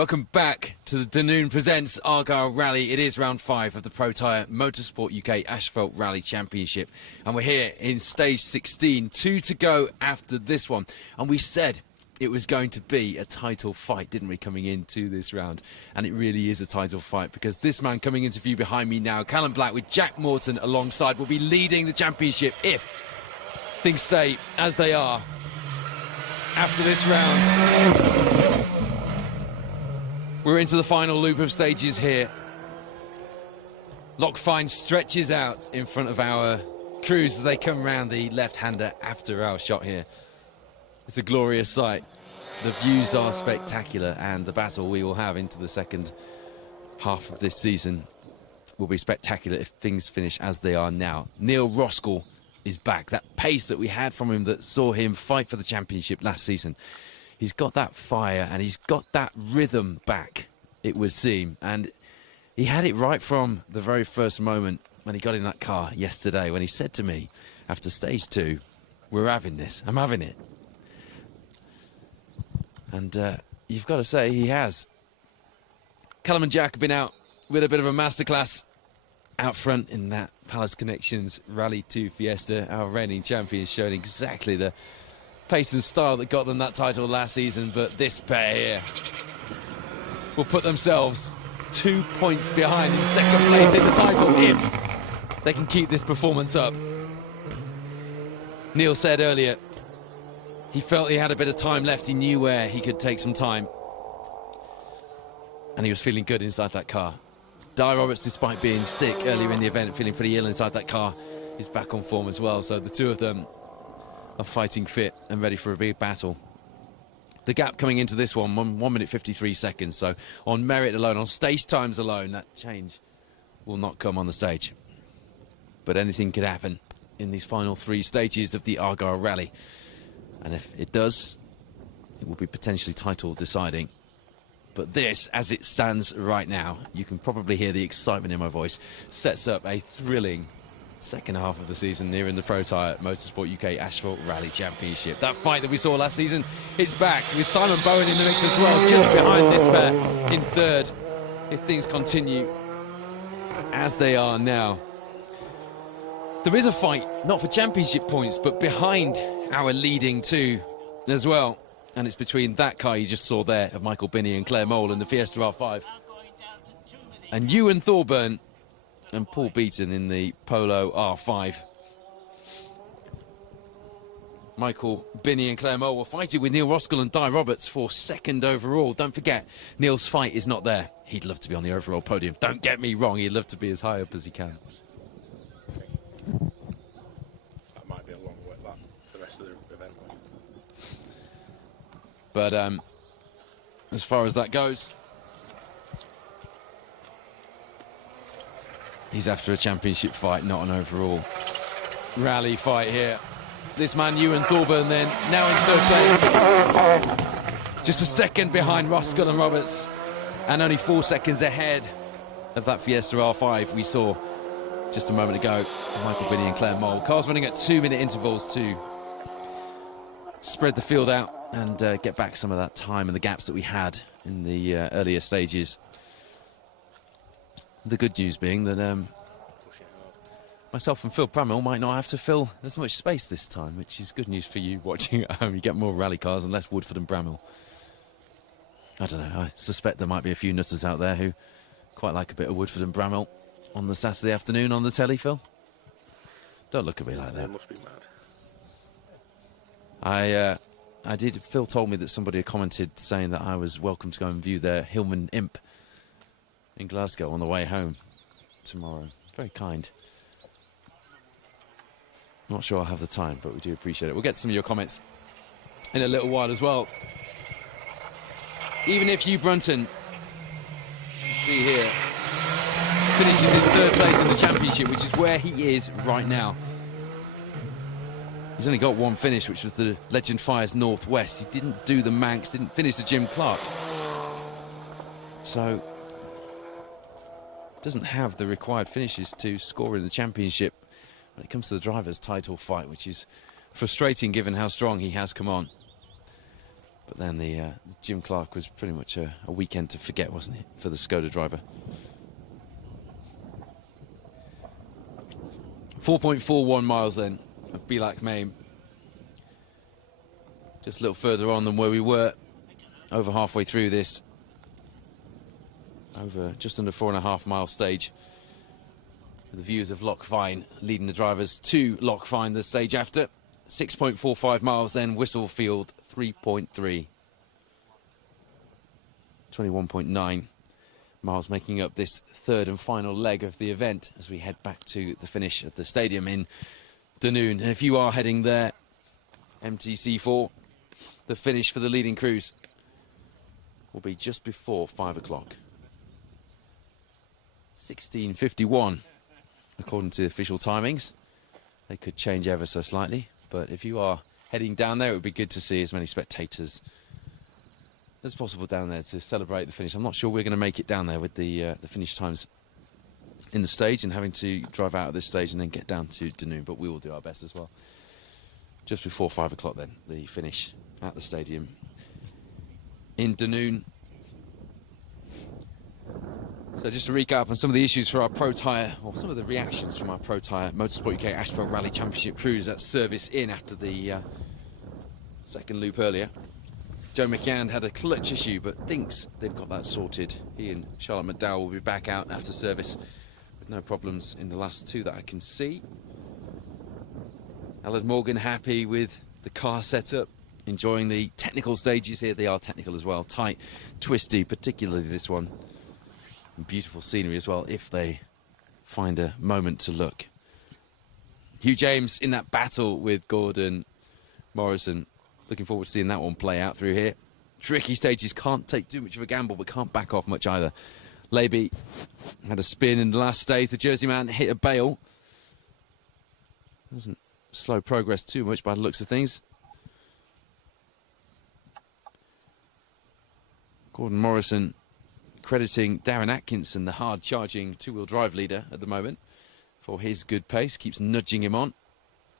Welcome back to the Danoon Presents Argyll Rally. It is round 5 of the Protyre Motorsport UK Asphalt Rally Championship. And we're here in stage 16, 2 to go after this one. And we said it was going to be a title fight, didn't we, coming into this round? And it really is a title fight, because this man coming into view behind me now, Callum Black with Jack Morton alongside, will be leading the championship if things stay as they are after this round. We're into the final loop of stages here. Lock Fine stretches out in front of our crews as they come round the left-hander after our shot here. It's a glorious sight. The views are spectacular, and the battle we will have into the second half of this season will be spectacular if things finish as they are now. Neil Roskell is back. That pace that we had from him that saw him fight for the championship last season. He's got that fire and he's got that rhythm back, it would seem. And he had it right from the very first moment when he got in that car yesterday, when he said to me after stage 2, we're having this, I'm having it. And you've got to say he has. Callum and Jack have been out with a bit of a masterclass out front in that Palace Connections Rally 2 Fiesta. Our reigning champions showing exactly the pace and style that got them that title last season, but this pair here will put themselves 2 points behind in second place in the title if they can keep this performance up. Neil said earlier he felt he had a bit of time left. He knew where he could take some time, and he was feeling good inside that car. Di Roberts, despite being sick earlier in the event, feeling pretty ill inside that car, is back on form as well. So the two of them are fighting fit and ready for a big battle. The gap coming into this one, 1 minute 53 seconds. So on merit alone, on stage times alone, that change will not come on the stage. But anything could happen in these final 3 stages of the Argyll Rally. And if it does, it will be potentially title deciding. But this, as it stands right now, you can probably hear the excitement in my voice, sets up a thrilling second half of the season here in the Protyre Motorsport UK Asphalt Rally Championship. That fight that we saw last season, it's back with Simon Bowen in the mix as well, just behind this pair in third, if things continue as they are now. There is a fight, not for championship points, but behind our leading 2 as well. And it's between that car you just saw there of Michael Binney and Claire Mole and the Fiesta R5. And Ewan Thorburn and Paul Beaton in the Polo R5. Michael Binney and Claire Mole were fighting with Neil Roskell and Di Roberts for second overall. Don't forget, Neil's fight is not there. He'd love to be on the overall podium. Don't get me wrong, he'd love to be as high up as he can. That might be a long way back for the rest of the event. But as far as that goes, he's after a championship fight, not an overall rally fight here. This man, Ewan Thorburn, then, now in third place. Just a second behind Roskell and Roberts, and only 4 seconds ahead of that Fiesta R5 we saw just a moment ago. Michael Binney and Claire Mole. Cars running at 2-minute intervals to spread the field out and get back some of that time and the gaps that we had in the earlier stages. The good news being that myself and Phil Bramwell might not have to fill as much space this time, which is good news for you watching at home. You get more rally cars and less Woodford and Bramwell. I don't know, I suspect there might be a few nutters out there who quite like a bit of Woodford and Bramwell on the Saturday afternoon on the telly, Phil. Don't look at me like that. They must be mad. I did. Phil told me that somebody had commented saying that I was welcome to go and view their Hillman Imp in Glasgow on the way home tomorrow. Very kind. Not sure I'll have the time, but we do appreciate it. We'll get to some of your comments in a little while as well. Even if Hugh Brunton, see here, finishes in third place in the championship, which is where he is right now. He's only got 1 finish, which was the Legend Fires Northwest. He didn't do the Manx, didn't finish the Jim Clark. So, doesn't have the required finishes to score in the championship when it comes to the driver's title fight, which is frustrating given how strong he has come on. But then the Jim Clark was pretty much a weekend to forget, wasn't it, for the Skoda driver. 4.41 miles then of Belak Main. Just a little further on than where we were, over halfway through this. Over just under 4.5 mile stage. With the views of Loch Fyne leading the drivers to Loch Fyne, the stage after. 6.45 miles then, Whistlefield 3.3. 21.9 miles making up this third and final leg of the event as we head back to the finish at the stadium in Dunoon. And if you are heading there, MTC4, the finish for the leading crews will be just before 5 o'clock. 16:51 according to the official timings. They could change ever so slightly, but if you are heading down there, it would be good to see as many spectators as possible down there to celebrate the finish. I'm not sure we're going to make it down there with the finish times in the stage and having to drive out of this stage and then get down to Dunoon, but we will do our best as well. Just before 5 o'clock then, the finish at the stadium in Dunoon. So just to recap on some of the issues for our Protyre, or some of the reactions from our Protyre Motorsport UK Asphalt Rally Championship crews at service in after the second loop earlier. Joe McGann had a clutch issue, but thinks they've got that sorted. He and Charlotte McDowell will be back out after service with no problems in the last two that I can see. Alan Morgan happy with the car setup, enjoying the technical stages here. They are technical as well, tight, twisty, particularly this one. And beautiful scenery as well, if they find a moment to look. Hugh James in that battle with Gordon Morrison. Looking forward to seeing that one play out through here. Tricky stages, can't take too much of a gamble, but can't back off much either. Leiby had a spin in the last stage. The Jersey man hit a bail. Doesn't slow progress too much by the looks of things. Gordon Morrison crediting Darren Atkinson, the hard-charging two-wheel drive leader at the moment, for his good pace. Keeps nudging him on.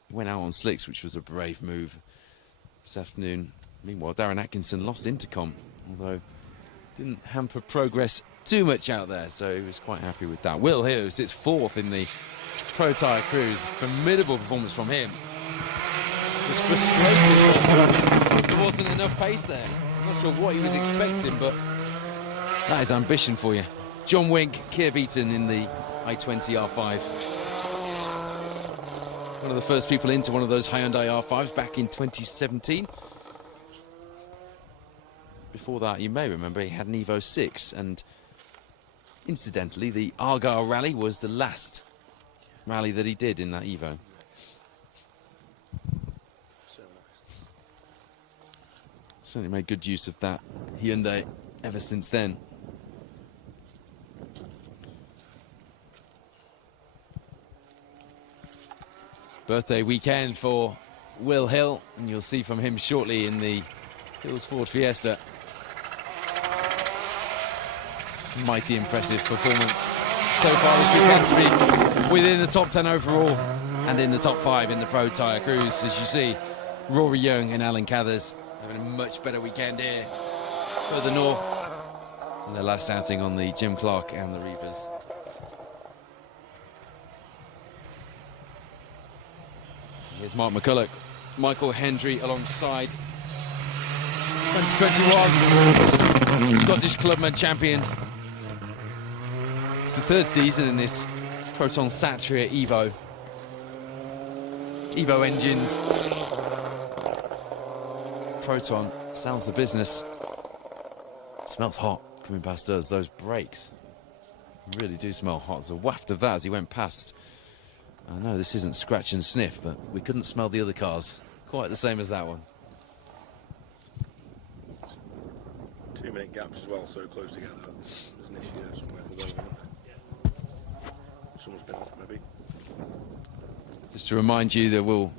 He went out on slicks, which was a brave move this afternoon. Meanwhile, Darren Atkinson lost intercom, although didn't hamper progress too much out there, so he was quite happy with that. Will Hill sits fourth in the Protyre Cruise. Formidable performance from him. It's frustrating. There wasn't enough pace there. I'm not sure what he was expecting, but that is ambition for you. John Wink, Keir Beaton in the i20 R5. One of the first people into one of those Hyundai R5s back in 2017. Before that, you may remember, he had an Evo 6, and incidentally, the Argyll rally was the last rally that he did in that Evo. So nice. Certainly made good use of that Hyundai ever since then. Birthday weekend for Will Hill, and you'll see from him shortly in the Hills Ford Fiesta. Mighty impressive performance so far this weekend to be within the top 10 overall and in the top 5 in the Protyre Cruise. As you see, Rory Young and Alan Cathers having a much better weekend here further north in their last outing on the Jim Clark and the Reavers. Here's Mark McCulloch, Michael Hendry alongside 2021 Scottish Clubman champion. It's the third season in this Proton Satria Evo. Evo engined Proton sounds the business. Smells hot coming past us. Those brakes really do smell hot. There's a waft of that as he went past. I know this isn't scratch and sniff, but we couldn't smell the other cars. Quite the same as that one. 2-minute gaps as well, so close together. There's an issue there somewhere. Someone's been off, maybe. Just to remind you that we'll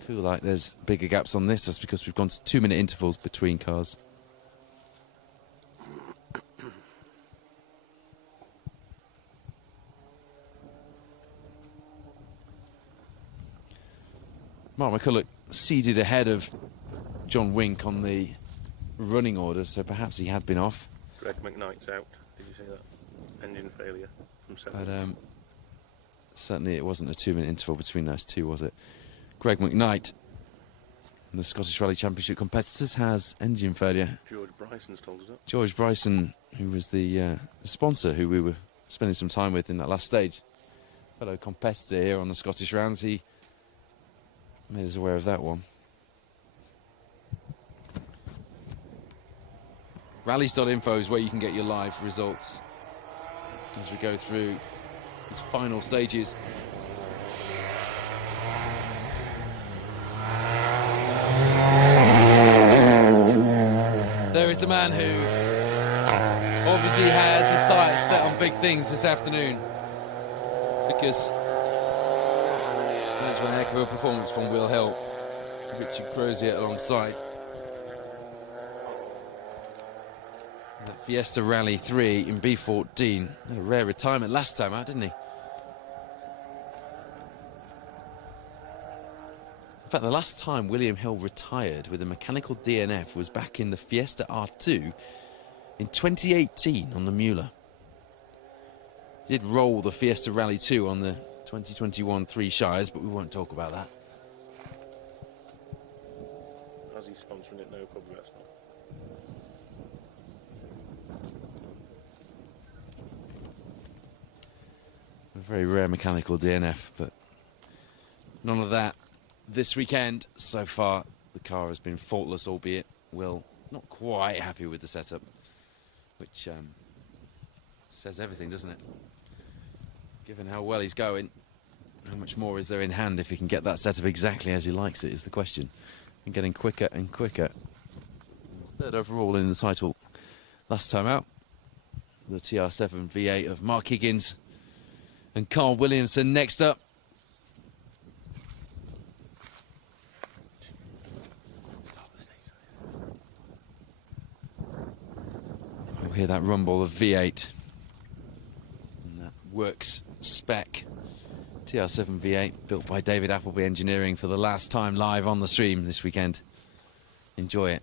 feel like there's bigger gaps on this. That's because we've gone to 2-minute intervals between cars. Mark McCulloch seeded ahead of John Wink on the running order, so perhaps he had been off. Greg McKnight's out. Did you see that? Engine failure from 7. But certainly it wasn't a 2-minute interval between those two, was it? Greg McKnight, the Scottish Rally Championship competitors, has engine failure. George Bryson's told us that. George Bryson, who was the sponsor who we were spending some time with in that last stage, fellow competitor here on the Scottish rounds, he made us aware of that one. Rallies.info is where you can get your live results as we go through these final stages. There is the man who obviously has his sights set on big things this afternoon, because there's one heck of a performance from Will Hill, Richard Crozier alongside. That Fiesta Rally 3 in B14. Had a rare retirement last time out, didn't he? In fact, the last time William Hill retired with a mechanical DNF was back in the Fiesta R2 in 2018 on the Mueller. He did roll the Fiesta Rally 2 on the 2021 Three Shires, but we won't talk about that. As he's sponsoring it, no, probably that's not. A very rare mechanical DNF, but none of that this weekend. So far, the car has been faultless, albeit Will not quite happy with the setup, which says everything, doesn't it? Given how well he's going, how much more is there in hand if he can get that setup exactly as he likes it, is the question. And getting quicker and quicker. He's third overall in the title last time out. The TR7 V8 of Mark Higgins and Carl Williamson next up. We'll hear that rumble of V8. And that works spec TR7 V8 built by David Appleby Engineering for the last time live on the stream this weekend. Enjoy it.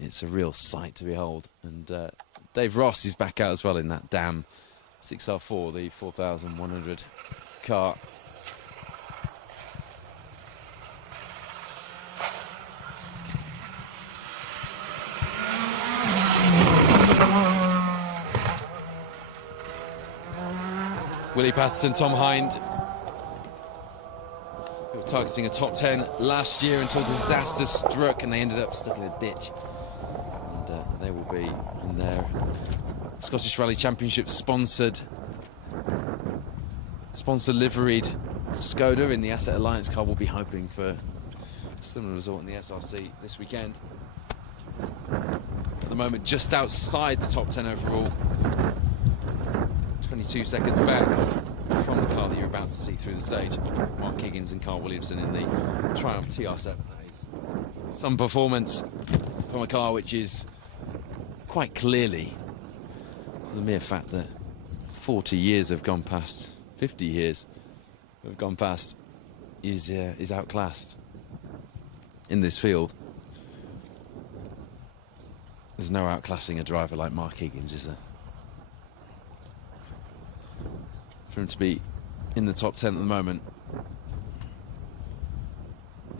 It's a real sight to behold. And Dave Ross is back out as well in that damn 6R4, the 4100 car. Willie Patterson, Tom Hind. They were targeting a top 10 last year until disaster struck and they ended up stuck in a ditch. And they will be in their Scottish Rally Championship sponsored liveried Skoda in the Asset Alliance car. Will be hoping for a similar result in the SRC this weekend. At the moment, just outside the top 10 overall. 22 seconds back from the car that you're about to see through the stage. Mark Higgins and Carl Williamson in the Triumph TR7. That is some performance from a car which is quite clearly the mere fact that 40 years have gone past, 50 years have gone past, is outclassed in this field. There's no outclassing a driver like Mark Higgins, is there? For him to be in the top 10 at the moment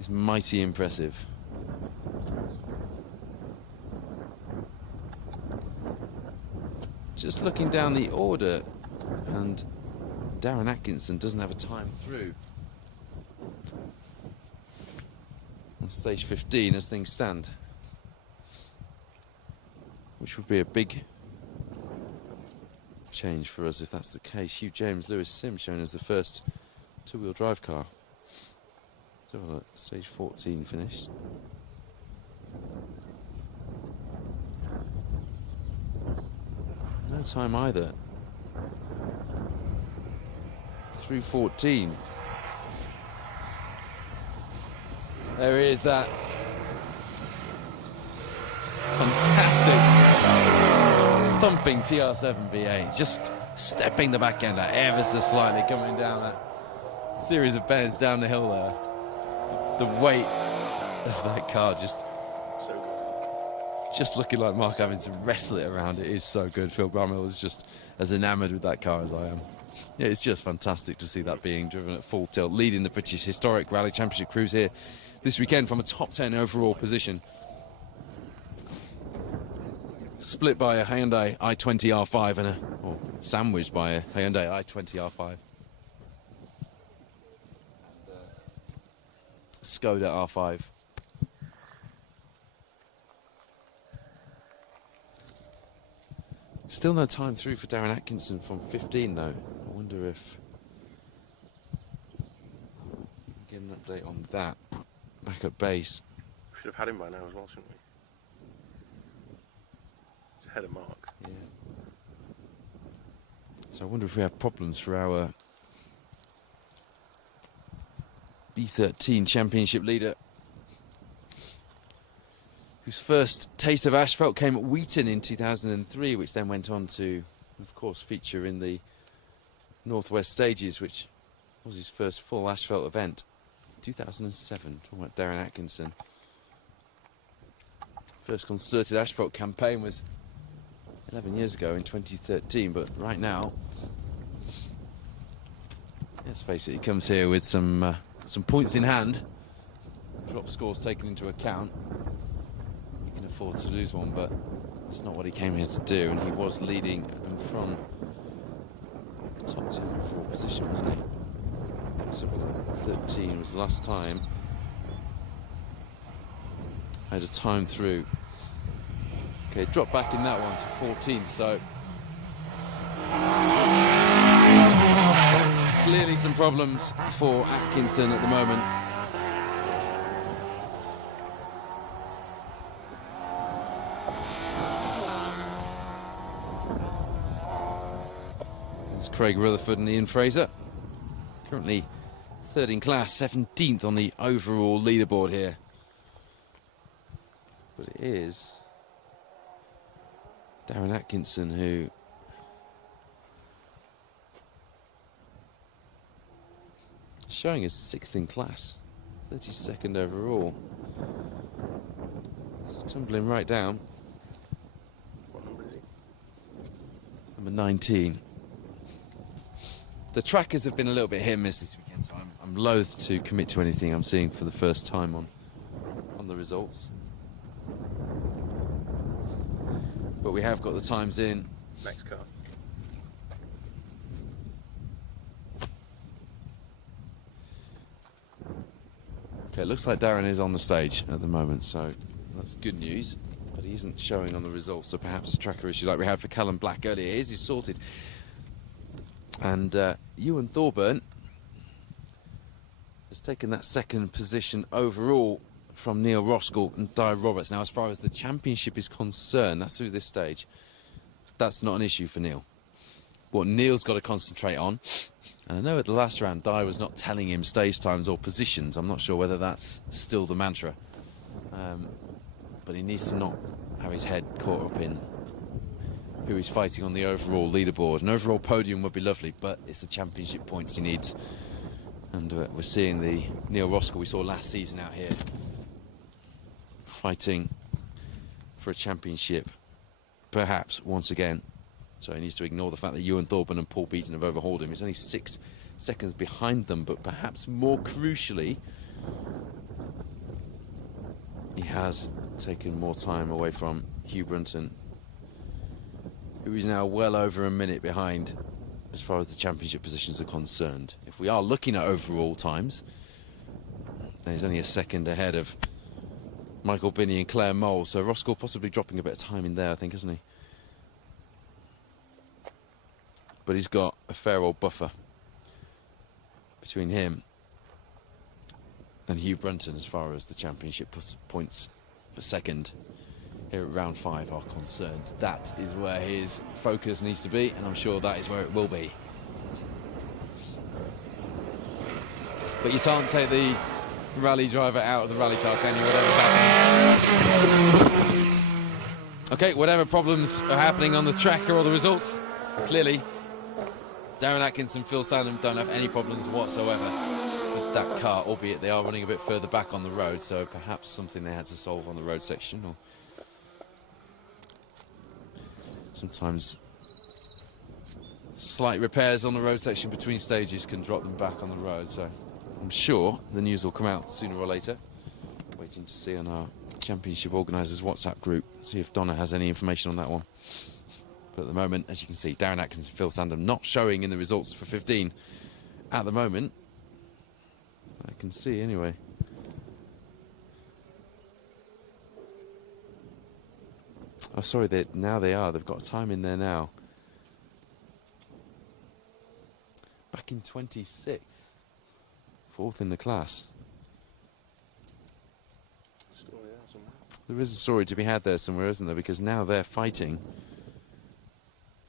is mighty impressive. Just looking down the order, and Darren Atkinson doesn't have a time through on stage 15 as things stand, which would be a big change for us if that's the case. Hugh James Lewis Sim shown as the first two-wheel drive car. So stage 14 finished. No time either. Through 14. There is that fantastic thumping TR7 V8, just stepping the back end out ever so slightly, coming down that series of bends down the hill there. The weight of that car just just looking like Mark having to wrestle it around. It is so good. Phil Bramwell is just as enamoured with that car as I am. Yeah, it's just fantastic to see that being driven at full tilt, leading the British Historic Rally Championship Cruise here this weekend from a top 10 overall position. Split by a Hyundai i20 R5 and sandwiched by a Hyundai i20 R5. Skoda R5. Still no time through for Darren Atkinson from 15 though. I wonder if get an update on that back at base. We should have had him by now as well, shouldn't we? He's ahead of Mark. Yeah. So I wonder if we have problems for our B13 championship leader, whose first taste of asphalt came at Wheaton in 2003, which then went on to, of course, feature in the Northwest Stages, which was his first full asphalt event. 2007, talking about Darren Atkinson. First concerted asphalt campaign was 11 years ago in 2013, but right now, let's face it, he comes here with some points in hand. Drop scores taken into account. He can afford to lose one, but that's not what he came here to do, and he was leading from the top 10 overall position, wasn't he? So 13 was the last time. Had a time through. Okay, dropped back in that one to 14th, so clearly some problems for Atkinson at the moment. There's Craig Rutherford and Ian Fraser. Currently third in class, 17th on the overall leaderboard here. But it is Darren Atkinson who showing us 6th in class, 32nd overall. Just tumbling right down. What number is he? Number 19. The trackers have been a little bit hit and miss this weekend, so I'm loath to commit to anything I'm seeing for the first time on the results. But we have got the times in. Next car. Okay, it looks like Darren is on the stage at the moment, so that's good news. But he isn't showing on the results, so perhaps a tracker issue like we had for Callum Black earlier. His is sorted. And Ewan Thorburn has taken that second position overall from Neil Roskell and Di Roberts. Now, as far as the championship is concerned, that's through this stage. That's not an issue for Neil. What Neil's got to concentrate on, and I know at the last round Di was not telling him stage times or positions. I'm not sure whether that's still the mantra. But he needs to not have his head caught up in who he's fighting on the overall leaderboard. An overall podium would be lovely, but it's the championship points he needs. And we're seeing the Neil Roskell we saw last season out here fighting for a championship, perhaps once again. So he needs to ignore the fact that Ewan Thorburn and Paul Beaton have overhauled him. He's only 6 seconds behind them, but perhaps more crucially, he has taken more time away from Hugh Brunton, who is now well over a minute behind as far as the championship positions are concerned. If we are looking at overall times, then he's only a second ahead of Michael Binney and Claire Mole, so Roskell possibly dropping a bit of time in there, I think, isn't he? But he's got a fair old buffer between him and Hugh Brunton as far as the championship points for second here at round 5 are concerned. That is where his focus needs to be, and I'm sure that is where it will be. But you can't take the rally driver out of the rally car, can you? Whatever's happening. Okay, whatever problems are happening on the tracker or the results, clearly Darren Atkinson, Phil Salem don't have any problems whatsoever with that car, albeit they are running a bit further back on the road, so perhaps something they had to solve on the road section, or Sometimes slight repairs on the road section between stages can drop them back on the road, so I'm sure the news will come out sooner or later. Waiting to see on our championship organisers WhatsApp group, see if Donna has any information on that one. But at the moment, as you can see, Darren Atkins and Phil Sandham not showing in the results for 15 at the moment. I can see anyway. Oh, sorry, now they are. They've got time in there now. Back in 26th. 4th in the class. There is a story to be had there somewhere, isn't there? Because now they're fighting.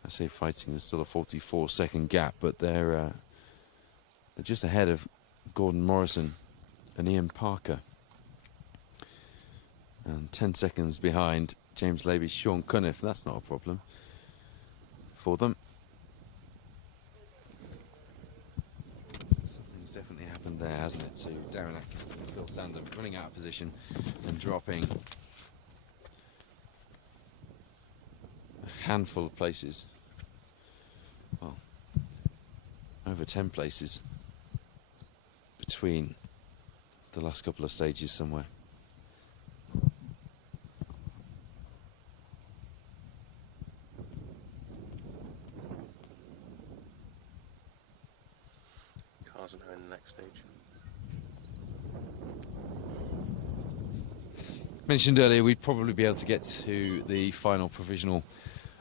I say fighting, there's still a 44-second gap, but they're just ahead of Gordon Morrison and Ian Parker. And 10 seconds behind James Laby, Sean Cunniff. That's not a problem for them. Something's definitely happened there, hasn't it, to Darren Atkins and Phil Sandham, running out of position and dropping a handful of places. Well, over 10 places between the last couple of stages somewhere. Cars are now in the next stage. Mentioned earlier, we'd probably be able to get to the final provisional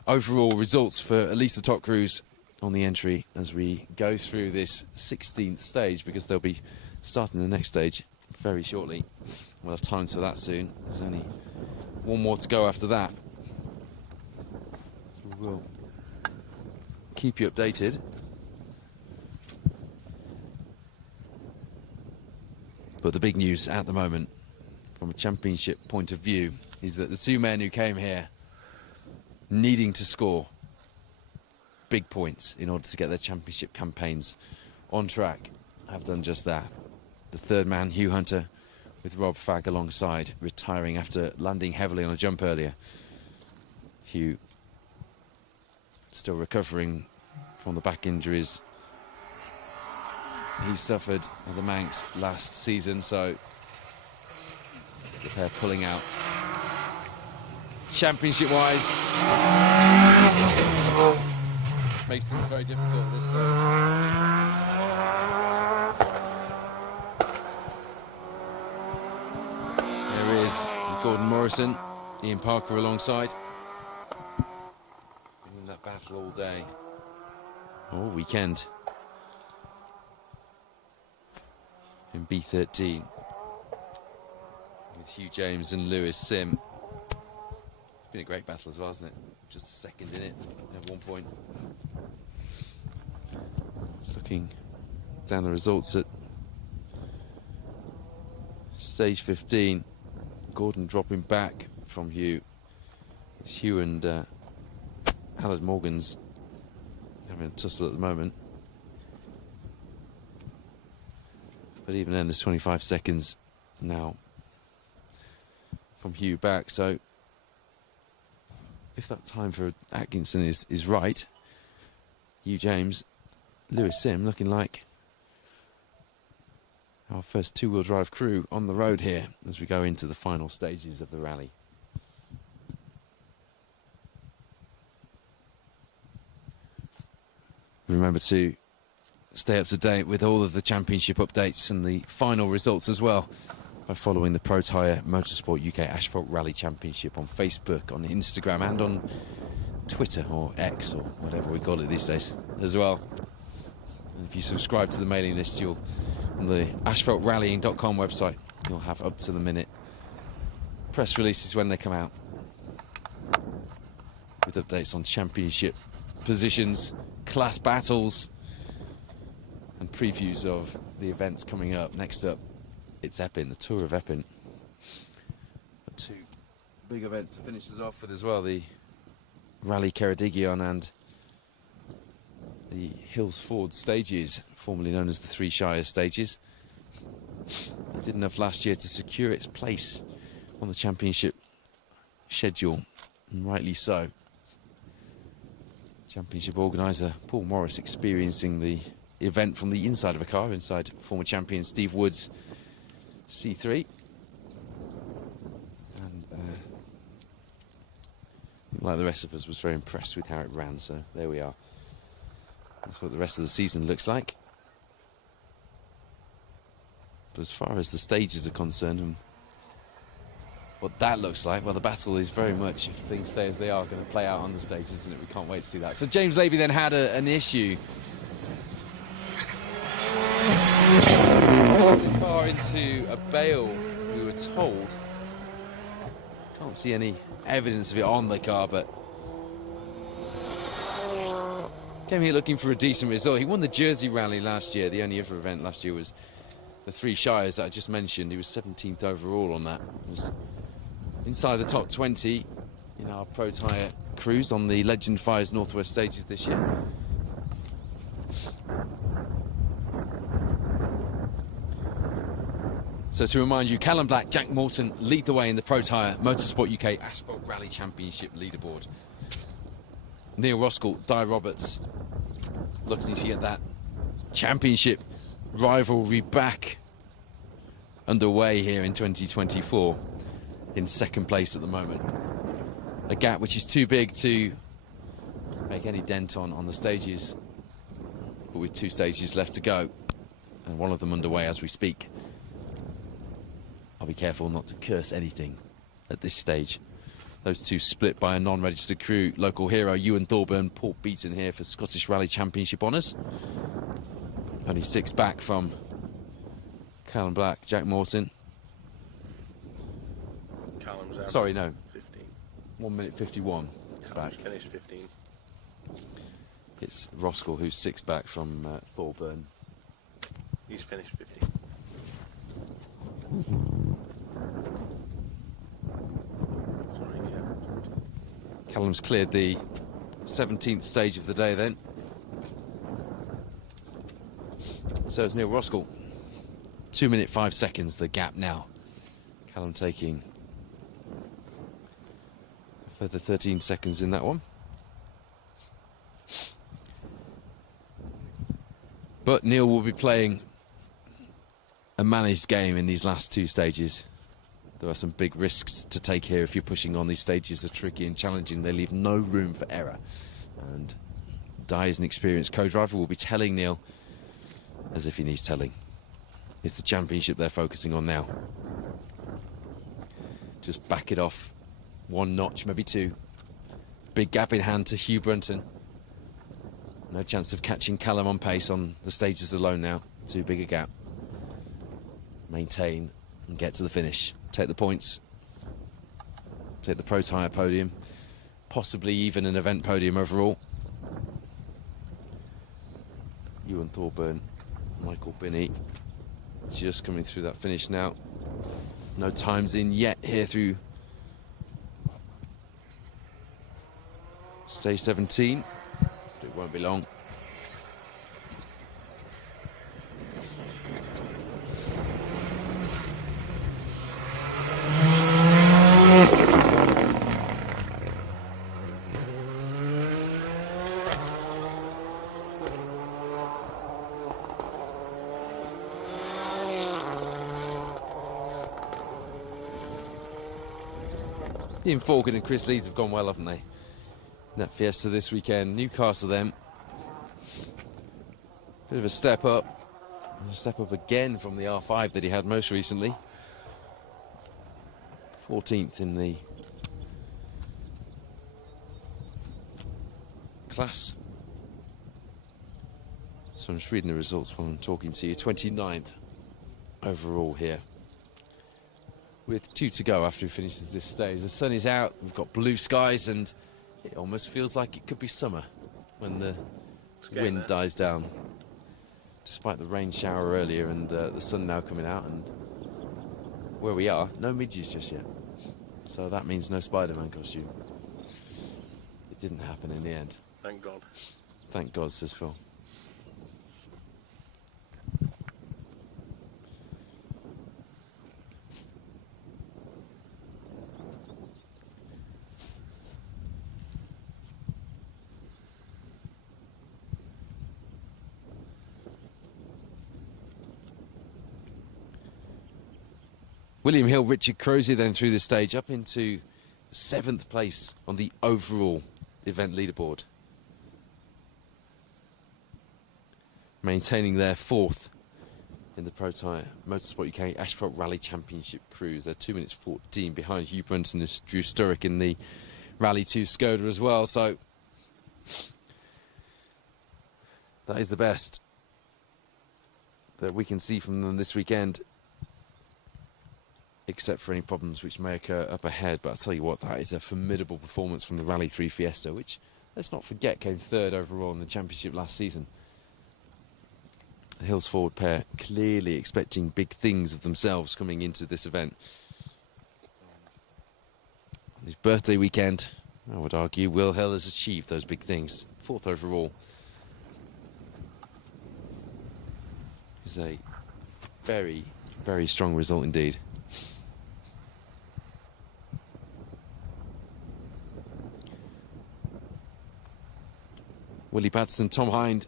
overall results for at least the top crews on the entry as we go through this 16th stage, because they'll be starting the next stage very shortly. We'll have time for that soon. There's only one more to go after that. So we'll keep you updated. But the big news at the moment, from a championship point of view, is that the two men who came here needing to score big points in order to get their championship campaigns on track have done just that. The third man, Hugh Hunter, with Rob Fagg alongside, retiring after landing heavily on a jump earlier. Hugh still recovering from the back injuries he suffered at the Manx last season, so the pair pulling out. Championship-wise, makes things very difficult at this stage. There is Gordon Morrison, Ian Parker alongside. In that battle all day, all weekend. In B13 with Hugh James and Lewis Sim. It's been a great battle as well, hasn't it? Just a second in it at one point. Looking down the results at stage 15, Gordon dropping back from Hugh. It's Hugh and Alice Morgan's having a tussle at the moment. But even then, there's 25 seconds now from Hugh back. So if that time for Atkinson is right, Hugh James, Lewis Sim looking like our first two-wheel drive crew on the road here as we go into the final stages of the rally. Remember to stay up to date with all of the championship updates and the final results as well by following the Protyre Motorsport UK Asphalt Rally Championship on Facebook, on Instagram and on Twitter or X or whatever we call it these days as well. And if you subscribe to the mailing list, you'll, on the asphaltrallying.com website, you'll have up to the minute press releases when they come out with updates on championship positions, class battles and previews of the events coming up. Next up, it's Epping, the Tour of Epping. Two big events to finish us off with as well, the Rally Ceredigion and the Hills Ford stages, formerly known as the Three Shires stages. It did enough last year to secure its place on the championship schedule, and rightly so. Championship organiser Paul Morris experiencing the event from the inside of a car, inside former champion Steve Wood's C3. And like the rest of us, was very impressed with how it ran, so there we are. That's what the rest of the season looks like. But as far as the stages are concerned and what that looks like, well, the battle is very much, if things stay as they are, going to play out on the stages, isn't it? We can't wait to see that. So James Levy then had an issue. Far into a bail, we were told. Can't see any evidence of it on the car, but came here looking for a decent result. He won the Jersey Rally last year. The only other event last year was the Three Shires that I just mentioned. He was 17th overall on that. He was inside the top 20 in our Protyre cruise on the Legend Fires Northwest stages this year. So to remind you, Callum Black, Jack Morton lead the way in the Protyre Motorsport UK Asphalt Rally Championship leaderboard. Neil Roskell, Di Roberts looking to get that championship rivalry back underway here in 2024, in second place at the moment. A gap which is too big to make any dent on the stages, but with 2 stages left to go and one of them underway as we speak. I'll be careful not to curse anything at this stage. Those two split by a non-registered crew. Local hero Ewan Thorburn, Paul Beaton here for Scottish Rally Championship honours. Only 6 back from Callum Black, Jack Morton. Callum's out. Sorry, no. 15. 1 minute 51 back. Callum's finished 15. It's Roskell who's 6 back from Thorburn. He's finished 15. Sorry, yeah. Callum's cleared the 17th stage of the day then. So it's Neil Roskell. 2 minute 5 seconds, the gap now. Callum taking a further 13 seconds in that one. But Neil will be playing a managed game in these last 2 stages. There are some big risks to take here if you're pushing on. These stages are tricky and challenging. They leave no room for error. And Di, as an experienced co-driver, will be telling Neil, as if he needs telling, it's the championship they're focusing on now. Just back it off 1 notch, maybe 2. Big gap in hand to Hugh Brunton. No chance of catching Callum on pace on the stages alone now. Too big a gap. Maintain and get to the finish. Take the points. Take the Protyre podium. Possibly even an event podium overall. Ewan Thorburn, Michael Binney, just coming through that finish now. No times in yet here through stage 17. But it won't be long. Ian Forgan and Chris Lees have gone well, haven't they? That Fiesta this weekend. Newcastle then. Bit of a step up. A step up again from the R5 that he had most recently. 14th in the class. So I'm just reading the results while I'm talking to you. 29th overall here, with 2 to go after he finishes this stage. The sun is out, we've got blue skies, and it almost feels like it could be summer when the wind dies down. Despite the rain shower earlier and the sun now coming out, and where we are, no midges just yet. So that means no Spider-Man costume. It didn't happen in the end. Thank God. Thank God, says Phil. William Hill, Richard Crozier then through the stage up into 7th place on the overall event leaderboard. Maintaining their 4th in the Protyre Motorsport UK Asphalt Rally Championship Cruise. They're 2 minutes 14 behind Hugh Brunton and Drew Sturrock in the Rally 2 Skoda as well. So that is the best that we can see from them this weekend, except for any problems which may occur up ahead. But I'll tell you what, that is a formidable performance from the Rally 3 Fiesta, which, let's not forget, came 3rd overall in the championship last season. The Hills forward pair clearly expecting big things of themselves coming into this event. His birthday weekend, I would argue, Will Hill has achieved those big things. 4th overall is a very, very strong result indeed. Willie Patterson, Tom Hind,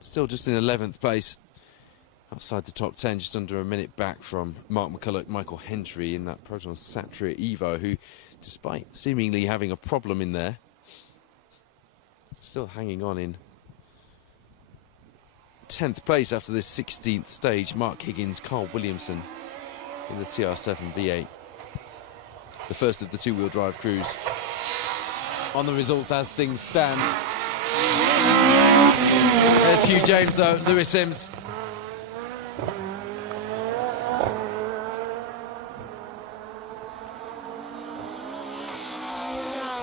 still just in 11th place, outside the top 10, just under a minute back from Mark McCulloch, Michael Hendry in that Proton Satria Evo, who, despite seemingly having a problem in there, still hanging on in 10th place after this 16th stage. Mark Higgins, Carl Williamson in the TR7 V8. The first of the two-wheel drive crews. On the results as things stand. There's Hugh James though, Lewis Sims.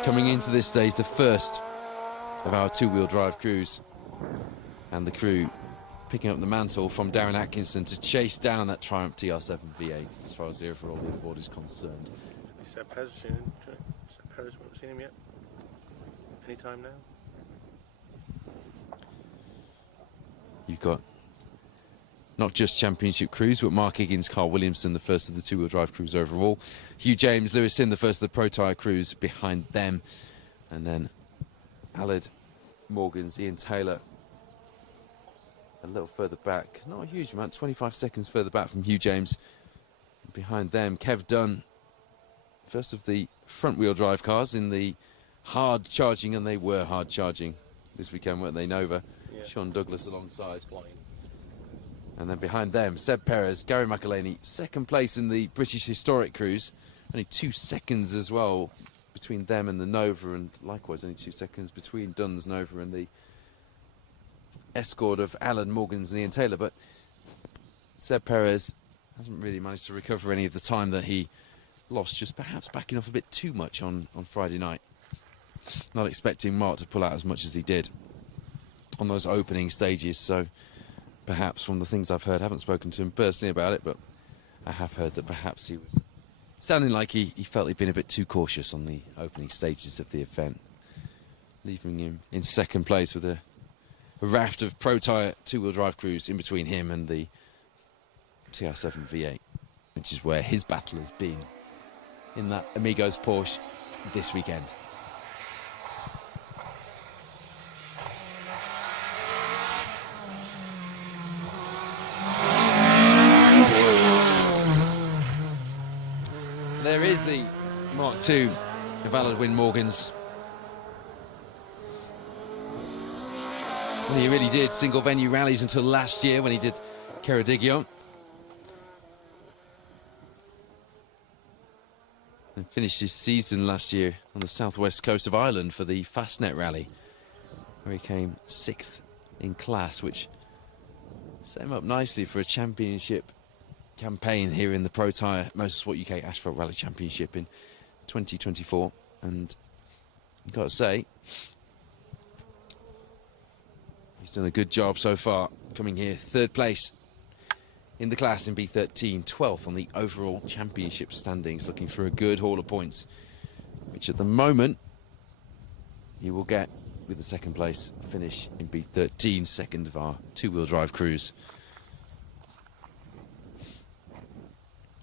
Coming into this stage, the first of our two-wheel drive crews. And the crew picking up the mantle from Darren Atkinson to chase down that Triumph TR7 V8 as far as the overall leaderboard is concerned. Seb Perez, seen him? Seb Perez, we haven't seen him yet. Any time now? You've got not just championship crews, but Mark Higgins, Carl Williamson, the first of the two-wheel drive crews overall. Hugh James, Lewis Sim, the first of the Protyre crews behind them. And then Allard Morgans, Ian Taylor a little further back. Not a huge amount, 25 seconds further back from Hugh James. Behind them, Kev Dunn, first of the front-wheel drive cars in the hard charging, and they were hard charging this weekend, weren't they, Nova? Yeah. Sean Douglas alongside. And then behind them, Seb Perez, Gary McElhaney, second place in the British Historic Cruise. Only 2 seconds as well between them and the Nova, and likewise only 2 seconds between Dunn's Nova and the escort of Alan Morgans and Ian Taylor. But Seb Perez hasn't really managed to recover any of the time that he lost, just perhaps backing off a bit too much on Friday night. Not expecting Mark to pull out as much as he did on those opening stages, so perhaps from the things I've heard, I haven't spoken to him personally about it, but I have heard that perhaps he was sounding like he felt he'd been a bit too cautious on the opening stages of the event, leaving him in second place with a raft of Protyre two-wheel drive crews in between him and the TR7 V8, which is where his battle has been in that Amigos Porsche this weekend. There is the Mark II of Aladwin Morgans. Well, he really did single venue rallies until last year when he did Ceredigion. And finished his season last year on the southwest coast of Ireland for the Fastnet Rally, where he came 6th in class, which set him up nicely for a championship campaign here in the Protyre Motorsport UK Asphalt Rally Championship in 2024. And you've got to say, he's done a good job so far, coming here 3rd place in the class in B13, 12th on the overall championship standings, looking for a good haul of points, which at the moment he will get with the 2nd place finish in B13, second of our two-wheel drive crews.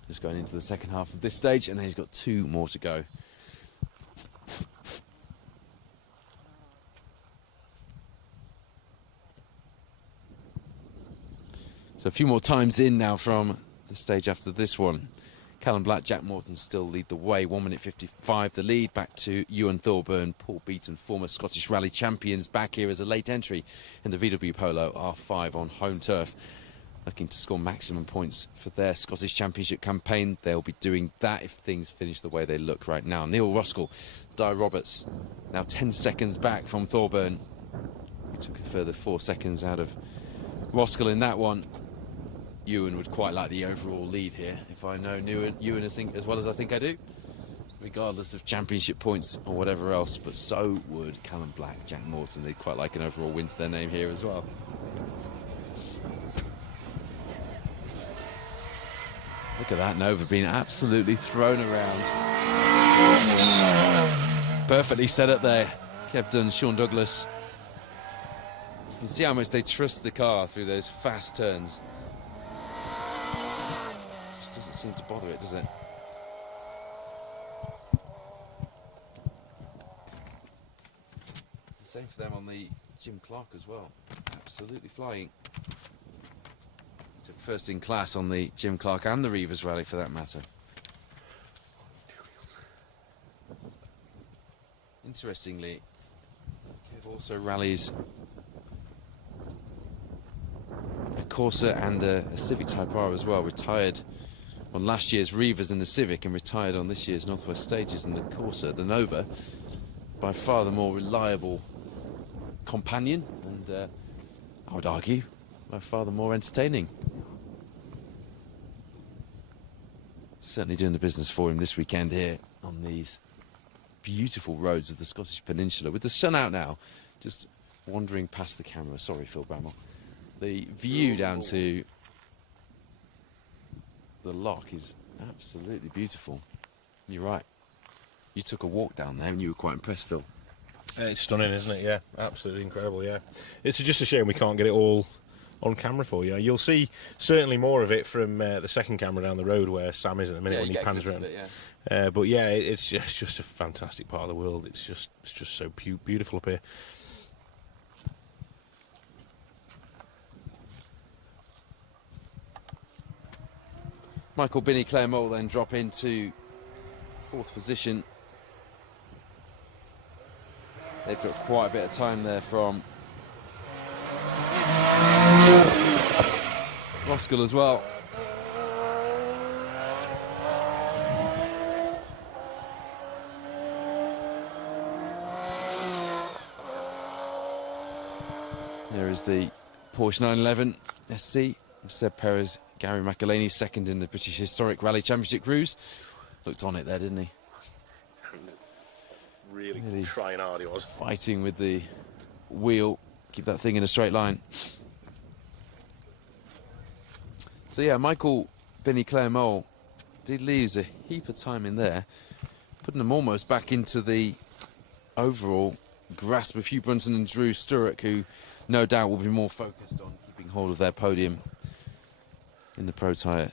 Just going into the second half of this stage, and then he's got 2 more to go. So a few more times in now from the stage after this one. Callum Black, Jack Morton still lead the way. 1 minute 55 the lead, back to Ewan Thorburn. Paul Beaton, former Scottish Rally champions, back here as a late entry in the VW Polo R5 on home turf. Looking to score maximum points for their Scottish Championship campaign. They'll be doing that if things finish the way they look right now. Neil Roskell, Di Roberts, now 10 seconds back from Thorburn. He took a further 4 seconds out of Roskell in that one. Ewan would quite like the overall lead here, if I know Ewan as well as I think I do, regardless of championship points or whatever else, but so would Callum Black, Jack Morton. They'd quite like an overall win to their name here as well. Look at that Nova being absolutely thrown around. Perfectly set up there. Kev Dunn, Sean Douglas. You can see how much they trust the car through those fast turns. Just doesn't seem to bother it, does it? It's the same for them on the Jim Clark as well. Absolutely flying. Took first in class on the Jim Clark and the Reivers Rally for that matter. Interestingly, Kev also rallies a Corsa and a Civic Type R as well. Retired on last year's Reivers and the Civic and retired on this year's Northwest Stages and the Corsa. The Nova, by far the more reliable companion, and I would argue by far the more entertaining. Certainly doing the business for him this weekend here on these beautiful roads of the Scottish Peninsula, with the sun out now, just wandering past the camera. Sorry, Phil Bramall. The view down to the lock is absolutely beautiful. You're right. You took a walk down there and you were quite impressed, Phil. It's stunning, isn't it? Yeah, absolutely incredible, yeah. It's just a shame we can't get it all on camera for you. You'll see certainly more of it from the second camera down the road where Sam is at the minute when he pans around. But yeah, it's just a fantastic part of the world. It's just so beautiful up here. Michael Binney, Claire Mole then drop into 4th position. They've got quite a bit of time there from Roskell as well. There is the Porsche 911 SC of Seb Perez, Gary McElhaney, second in the British Historic Rally Championship Cruise. Looked on it there, didn't he? Really trying hard he was. Fighting with the wheel, keep that thing in a straight line. So yeah, Michael Binney Claremont did lose a heap of time in there, putting them almost back into the overall grasp of Hugh Brunton and Drew Sturrock, who no doubt will be more focused on keeping hold of their podium in the Protyre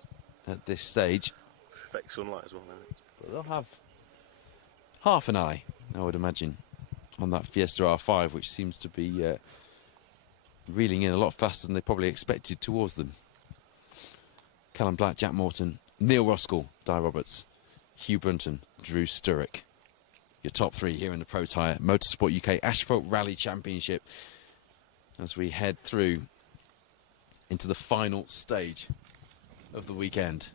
at this stage. Perfect sunlight as well, isn't it? But they'll have half an eye, I would imagine, on that Fiesta R5, which seems to be reeling in a lot faster than they probably expected towards them. Callum Black, Jack Morton, Neil Roskell, Di Roberts, Hugh Brunton, Drew Sturrock. Your top 3 here in the Protyre Motorsport UK Asphalt Rally Championship as we head through into the final stage of the weekend.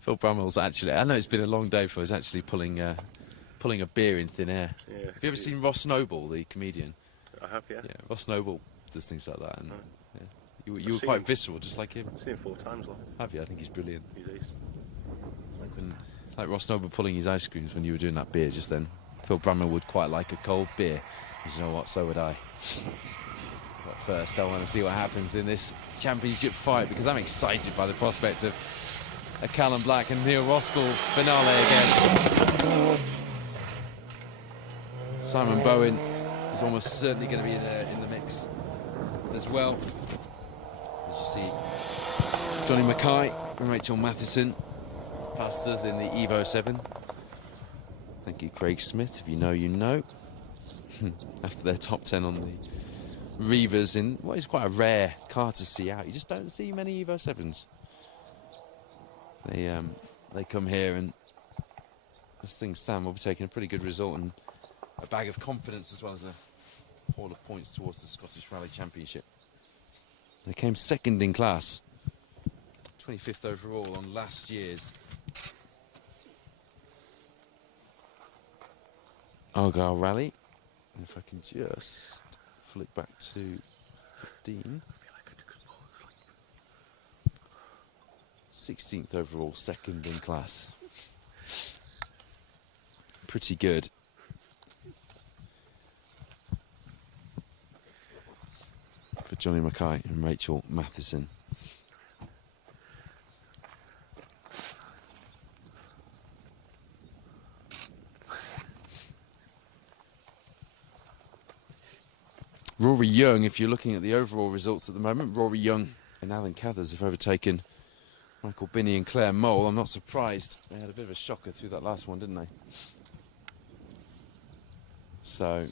Phil Bramall's actually, I know it's been a long day for us, actually pulling a beer in thin air. Yeah, have you ever seen Ross Noble, the comedian? I have, yeah. Yeah, Ross Noble does things like that. And, right. yeah. You were quite visceral, just like him. I've seen him 4 times live. Have you? I think he's brilliant. He's ace. Like Ross Noble pulling his ice creams when you were doing that beer just then. Phil Bramall would quite like a cold beer. Because you know what, so would I. But first, I want to see what happens in this championship fight, because I'm excited by the prospect of a Callum Black and Neil Roskell finale again. Simon Bowen is almost certainly going to be in the mix as well. As you see, Johnny Mackay and Rachel Matheson past us in the Evo 7. Thank you, Craig Smith. If you know, you know. After their top 10 on the Reavers in what is quite a rare car to see out. You just don't see many Evo 7s. They come here, and as things stand, we'll be taking a pretty good result and a bag of confidence, as well as a haul of points towards the Scottish Rally Championship. They came second in class, 25th overall on last year's Argyll Rally. And if I can just flick back to 15. 16th overall, second in class. Pretty good. For Johnny Mackay and Rachel Matheson. Rory Young, if you're looking at the overall results at the moment, Rory Young and Alan Cathers have overtaken Michael Binney and Claire Mole. I'm not surprised. They had a bit of a shocker through that last one, didn't they? So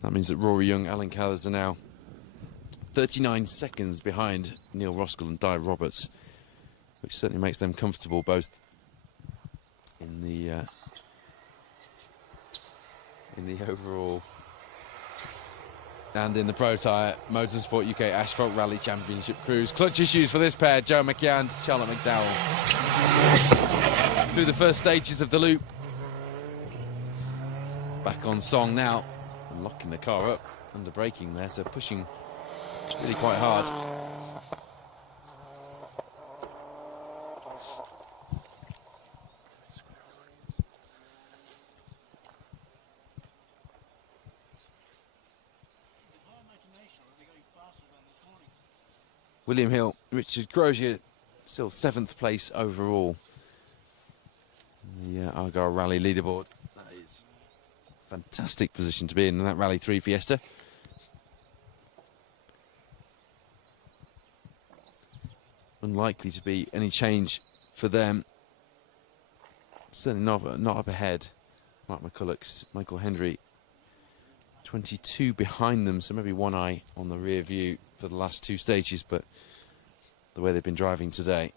that means that Rory Young, Alan Cathers are now 39 seconds behind Neil Roskell and Di Roberts, which certainly makes them comfortable both in the overall and in the Protyre Motorsport UK Asphalt Rally Championship Cruise. Clutch issues for this pair, Joe McKeown, Charlotte McDowell. Through the first stages of the loop. Back on song now, and locking the car up, under braking there, so pushing really quite hard. William Hill, Richard Crozier, still 7th place overall. The Argyll Rally leaderboard. That is a fantastic position to be in that Rally 3 Fiesta. Unlikely to be any change for them. Certainly not up ahead. Mark McCulloch's, Michael Hendry, 22 behind them, so maybe one eye on the rear view for the last two stages, but the way they've been driving today,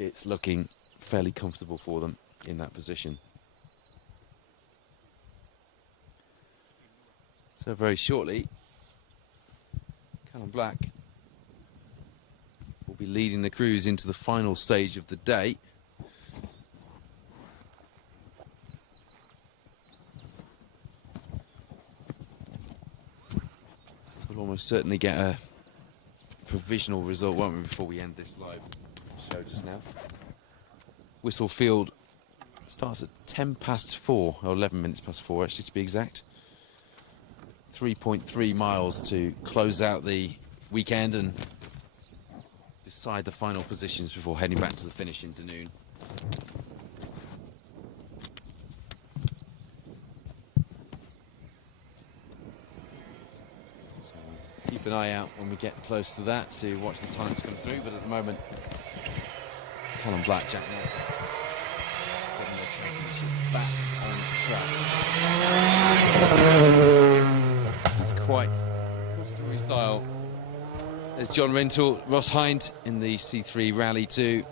it's looking fairly comfortable for them in that position. So very shortly, Callum Black will be leading the cruise into the final stage of the day. We'll almost certainly get a provisional result, won't we, before we end this live show just now. Whistlefield starts at 10 past 4, or 11 minutes past 4 actually to be exact. 3.3 miles to close out the weekend and decide the final positions before heading back to the finish in Dunoon. So keep an eye out when we get close to that to watch the times come through, but at the moment, Callum Black, Jack Nelson, getting the championship back on track. Quite customary style. There's John Rentoul, Ross Hind in the C3 Rally 2.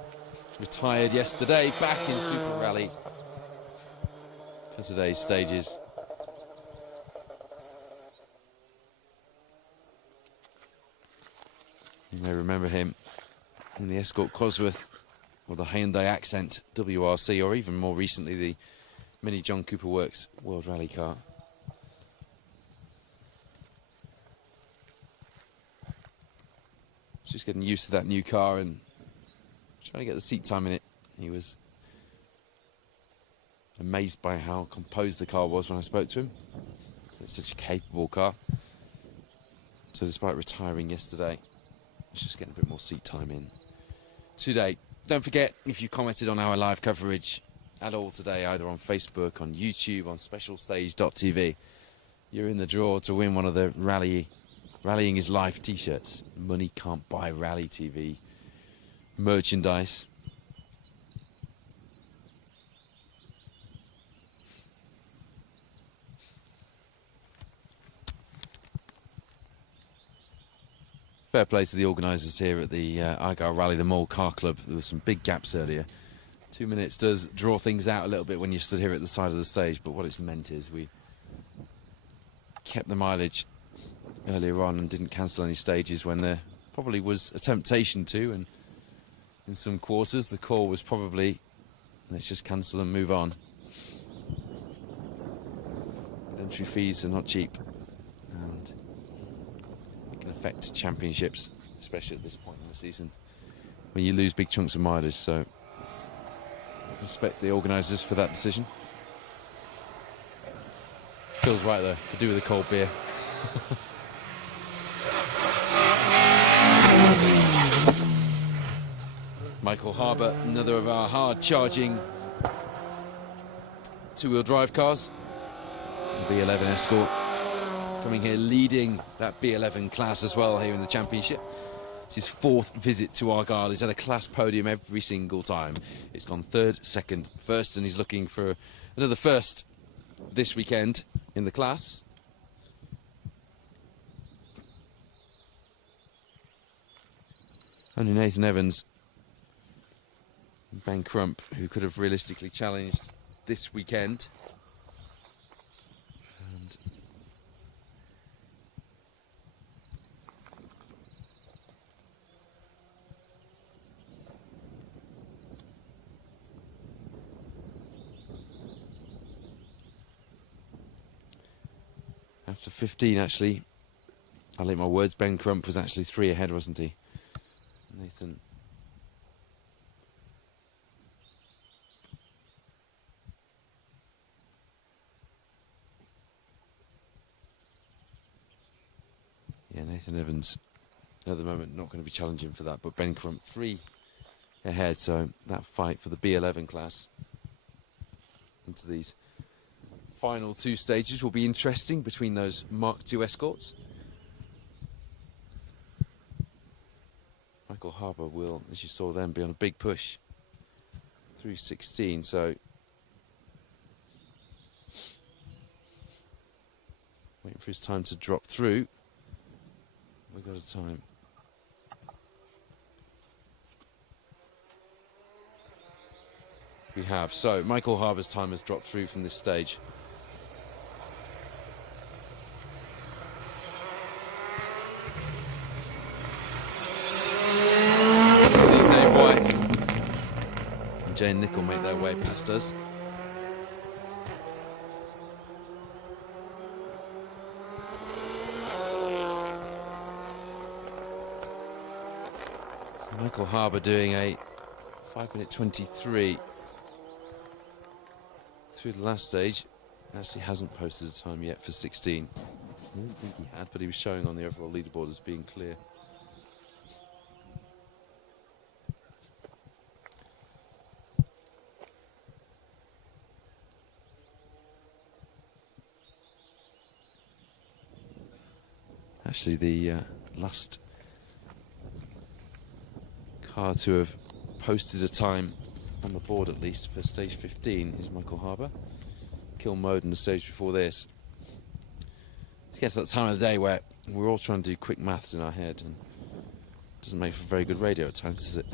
Retired yesterday, back in Super Rally for today's stages. You may remember him in the Escort Cosworth or the Hyundai Accent WRC, or even more recently the Mini John Cooper Works World Rally car. Just getting used to that new car and trying to get the seat time in it. He was amazed by how composed the car was when I spoke to him. It's such a capable car. So despite retiring yesterday, he's just getting a bit more seat time in today. Don't forget, if you commented on our live coverage at all today, either on Facebook, on YouTube, on specialstage.tv, you're in the draw to win one of the Rallying is Life t-shirts. Money can't buy Rally TV merchandise. Fair play to the organisers here at the Argyll Rally, the Mole Car Club. There were some big gaps earlier. 2 minutes does draw things out a little bit when you're stood here at the side of the stage, but what it's meant is we kept the mileage earlier on and didn't cancel any stages when there probably was a temptation to, and in some quarters the call was probably, let's just cancel and move on. Entry fees are not cheap and can affect championships, especially at this point in the season when you lose big chunks of mileage. So respect the organisers for that decision. Feels right though, to do with a cold beer. Michael Harbour, another of our hard-charging two-wheel drive cars. The B11 Escort coming here leading that B11 class as well here in the championship. It's his 4th visit to Argyll. He's had a class podium every single time. It's gone 3rd, 2nd, 1st, and he's looking for another 1st this weekend in the class. Only Nathan Evans and Ben Crump, who could have realistically challenged this weekend. And after 15, actually, I'll eat my words, Ben Crump was actually 3 ahead, wasn't he? Nathan. Yeah, Nathan Evans at the moment not going to be challenging for that, but Ben Crump 3 ahead, so that fight for the B11 class into these final 2 stages will be interesting between those Mark II Escorts. Michael Harbour will, as you saw then, be on a big push through 16, so waiting for his time to drop through. We've got a time. We have. So Michael Harbour's time has dropped through from this stage. Dave White and Jane Nichol make their way past us. Michael Harbour doing a 5 minute 23 through the last stage. Actually hasn't posted a time yet for 16. I didn't think he had, but he was showing on the overall leaderboard as being clear. Actually, the last car to have posted a time on the board, at least for stage 15, is Michael Harbour. Kill mode in the stage before this. It gets to that time of the day where we're all trying to do quick maths in our head, and it doesn't make for very good radio at times, does it?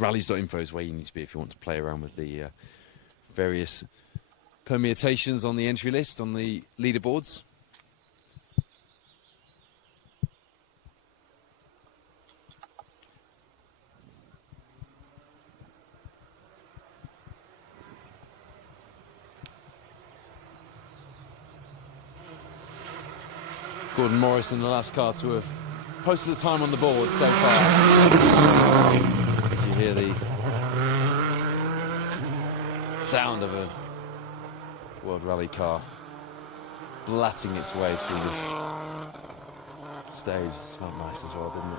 Rallies.info is where you need to be if you want to play around with the various permutations on the entry list, on the leaderboards. Gordon Morrison, the last car to have posted the time on the board so far. As you hear the sound of a World Rally car blatting its way through this stage. It smelled nice as well, didn't it?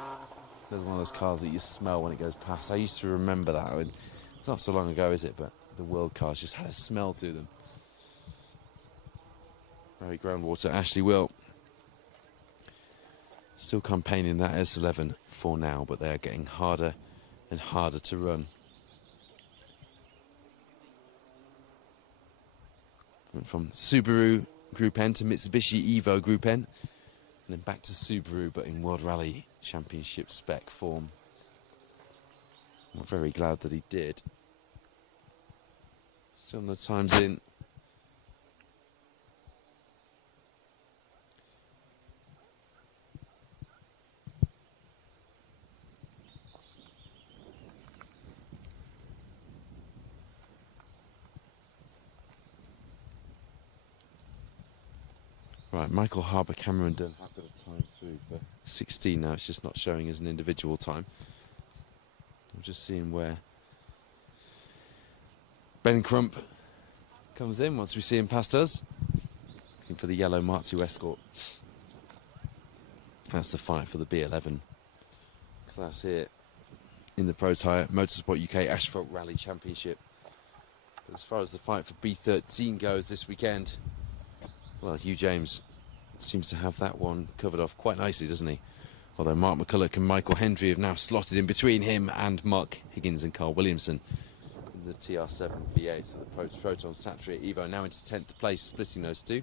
There's one of those cars that you smell when it goes past. I used to remember that. I mean, it's not so long ago, is it? But the World cars just had a smell to them. Very groundwater. Ashley Will Still campaigning that S11 for now, but they are getting harder and harder to run. Went from Subaru Group N to Mitsubishi Evo Group N, and then back to Subaru, but in World Rally Championship spec form. I'm very glad that he did. Still no times in. Right, Michael Harbour, Cameron Dunn have got a time through for 16 now. It's just not showing as an individual time. I'm just seeing where Ben Crump comes in once we see him past us. Looking for the yellow Mark II Escort. That's the fight for the B11 class here in the Protyre Motorsport UK Asphalt Rally Championship. But as far as the fight for B13 goes this weekend, well, Hugh James seems to have that one covered off quite nicely, doesn't he? Although Mark McCulloch and Michael Hendry have now slotted in between him and Mark Higgins and Carl Williamson in the TR7 V8. So the Proton Satria Evo now into 10th place, splitting those two.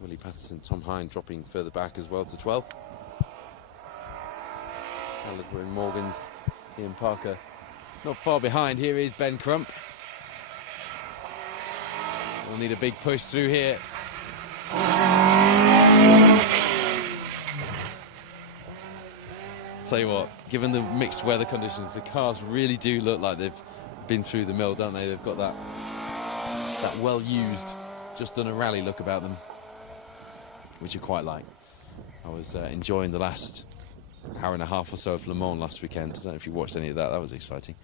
Willie Patterson, Tom Hine dropping further back as well to 12th. We're in Morgan's, Ian Parker not far behind. Here is Ben Crump. We'll need a big push through here. Tell you what, given the mixed weather conditions, the cars really do look like they've been through the mill, don't they? They've got that well-used, just done a rally look about them, which I quite like. I was enjoying the last hour and a half or so of Le Mans last weekend. I don't know if you watched any of that. That was exciting.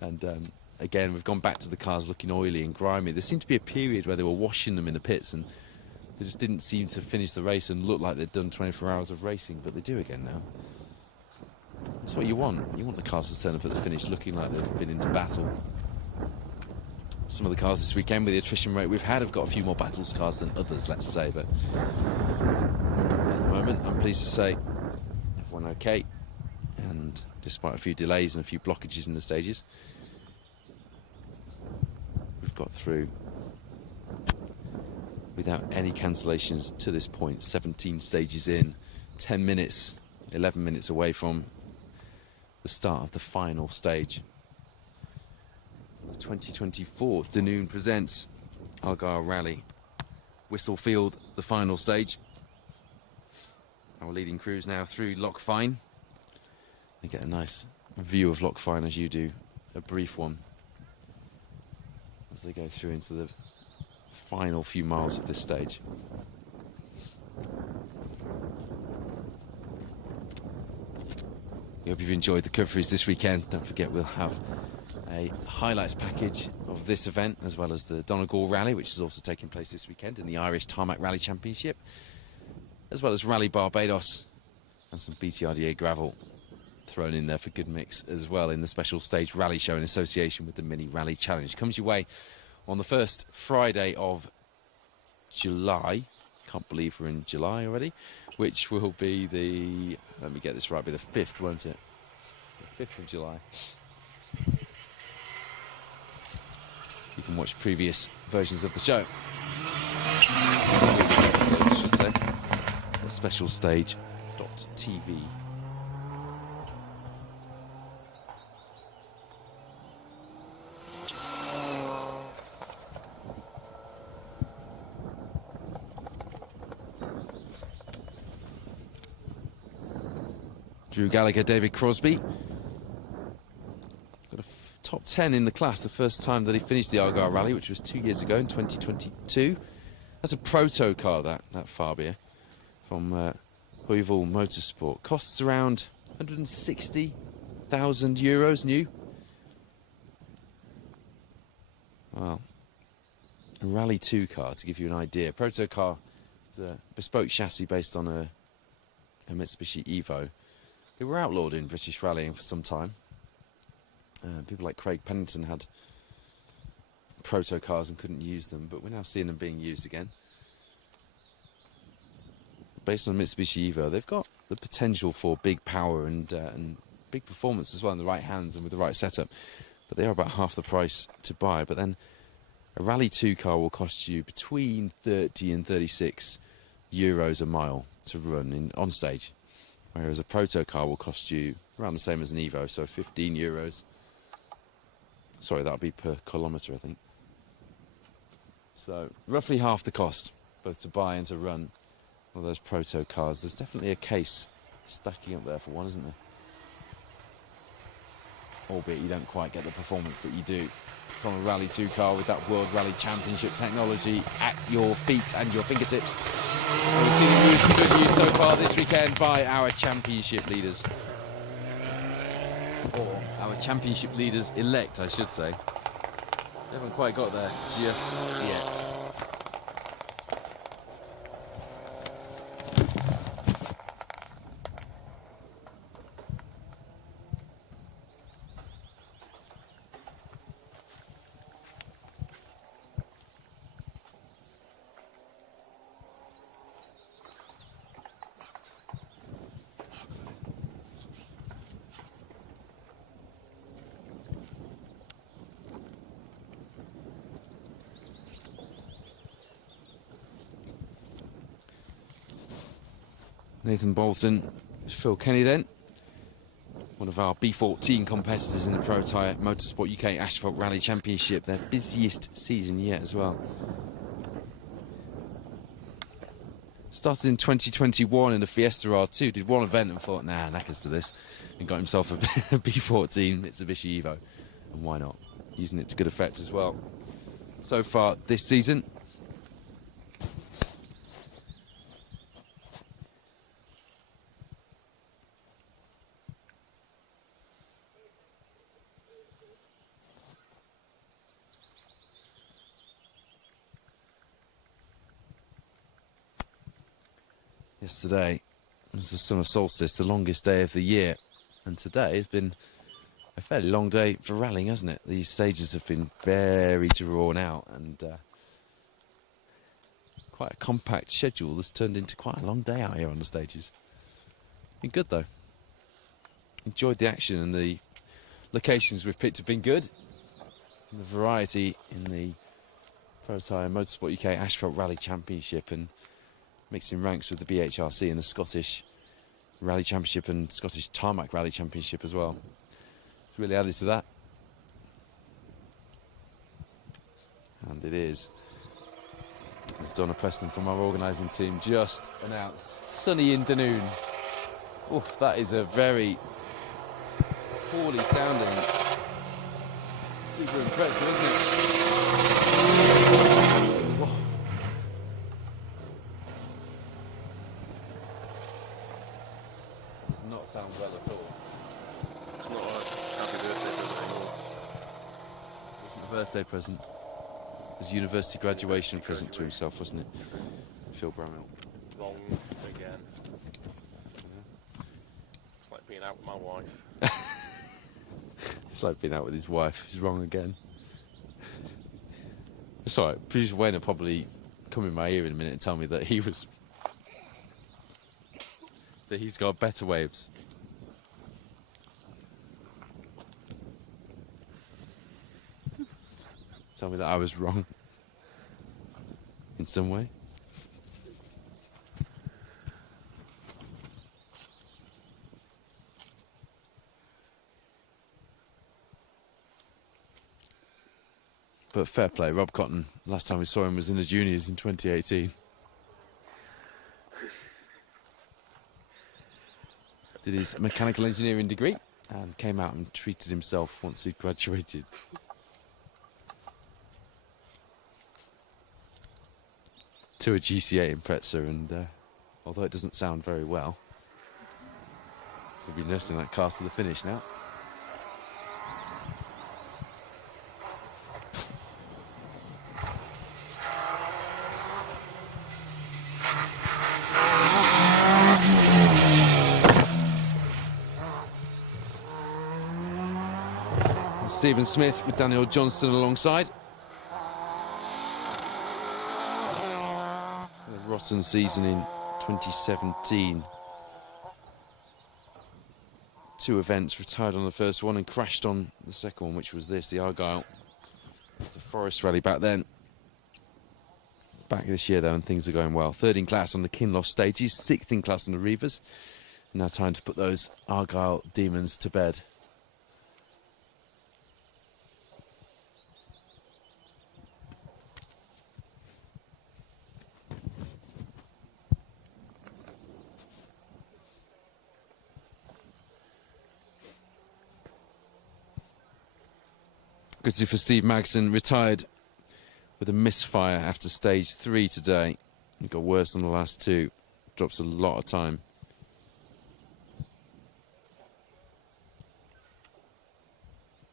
And again, we've gone back to the cars looking oily and grimy. There seemed to be a period where they were washing them in the pits, and they just didn't seem to finish the race and look like they'd done 24 hours of racing, but they do again now. That's what you want. You want the cars to turn up at the finish looking like they've been into battle. Some of the cars this weekend, with the attrition rate we've had, have got a few more battle scars than others, let's say, but at the moment, I'm pleased to say everyone okay, and despite a few delays and a few blockages in the stages, we've got through without any cancellations to this point. 17 stages in, 10 minutes, 11 minutes away from the start of the final stage. The 2024 Danoon presents Argyll Rally. Whistlefield, the final stage. Our leading crews now through Loch Fyne. They get a nice view of Loch Fyne, as you do, a brief one, as they go through into the final few miles of this stage. I hope you've enjoyed the coverage this weekend. Don't forget, we'll have a highlights package of this event, as well as the Donegal Rally, which is also taking place this weekend, in the Irish Tarmac Rally Championship, as well as Rally Barbados and some BTRDA gravel thrown in there for good mix as well in the special stage rally show in association with the Mini Rally Challenge. Comes your way on the first Friday of July. Can't believe we're in July already, which will be the, let me get this right, be the 5th, won't it? The 5th of July. You can watch previous versions of the show. I should say. At specialstage.tv. Drew Gallagher, David Crosby. Got a top 10 in the class the first time that he finished the Argyll Rally, which was 2 years ago in 2022. That's a proto car, that Fabia, from Heuvel Motorsport. Costs around €160,000 new. Well, a Rally 2 car, to give you an idea. Proto car is a bespoke chassis based on a Mitsubishi Evo. They were outlawed in British rallying for some time. People like Craig Pennington had proto cars and couldn't use them, but we're now seeing them being used again. based on Mitsubishi Evo, they've got the potential for big power and big performance as well in the right hands and with the right setup. But they are about half the price to buy. But then a Rally 2 car will cost you between 30 and 36 euros a mile to run on stage, whereas a proto car will cost you around the same as an Evo, so 15 euros. Sorry, that'll be per kilometre, I think. So roughly half the cost, both to buy and to run one of those proto cars. There's definitely a case stacking up there for one, isn't there? Albeit you don't quite get the performance that you do from a Rally 2 car with that World Rally Championship technology at your feet and your fingertips. And we've seen it used to good use so far this weekend by our championship leaders. Or our championship leaders elect, I should say. They haven't quite got there just yet. Nathan Bolton, Phil Kenny then, one of our B14 competitors in the Protyre Motorsport UK Asphalt Rally Championship, their busiest season yet as well. Started in 2021 in the Fiesta R2, did one event and thought, nah, knackers to this, and got himself a B14 Mitsubishi Evo, and why not? Using it to good effect as well. So far this season, yesterday was the summer solstice, the longest day of the year, and today has been a fairly long day for rallying, hasn't it? These stages have been very drawn out, and quite a compact schedule has turned into quite a long day out here on the stages. Been good though. Enjoyed the action, and the locations we've picked have been good. And the variety in the Protyre Motorsport UK Asphalt Rally Championship, and mixing ranks with the BHRC and the Scottish Rally Championship and Scottish Tarmac Rally Championship as well. It's really added to that. And it is, as Donna Preston from our organising team just announced, sunny in Dunoon. Oof, that is a very poorly sounding super impressive, isn't it? Whoa. Does not sound well at all. It's not a happy birthday present anymore. It wasn't a birthday present. It was a university graduation present to himself, wasn't it? Phil Bramwell. Wrong again. It's like being out with my wife. It's like being out with his wife. He's wrong again. It's alright. Producer Wayne will probably come in my ear in a minute and tell me that he was... that he's got better waves. Tell me that I was wrong. In some way. But fair play, Rob Cotton, last time we saw him was in the juniors in 2018. Did his mechanical engineering degree and came out and treated himself once he'd graduated. To a GC8 in Pretzer, and although it doesn't sound very well, we'll be nursing that car to the finish now. Stephen Smith with Daniel Johnston alongside. A rotten season in 2017. 2 events, retired on the first one and crashed on the second one, which was the Argyll. It's a forest rally back then. Back this year, though, and things are going well. 3rd in class on the Kinloss stages, 6th in class on the Reavers. Now time to put those Argyll demons to bed. Good to see for Steve Magson, retired with a misfire after stage 3 today. He got worse than the last 2. Drops a lot of time.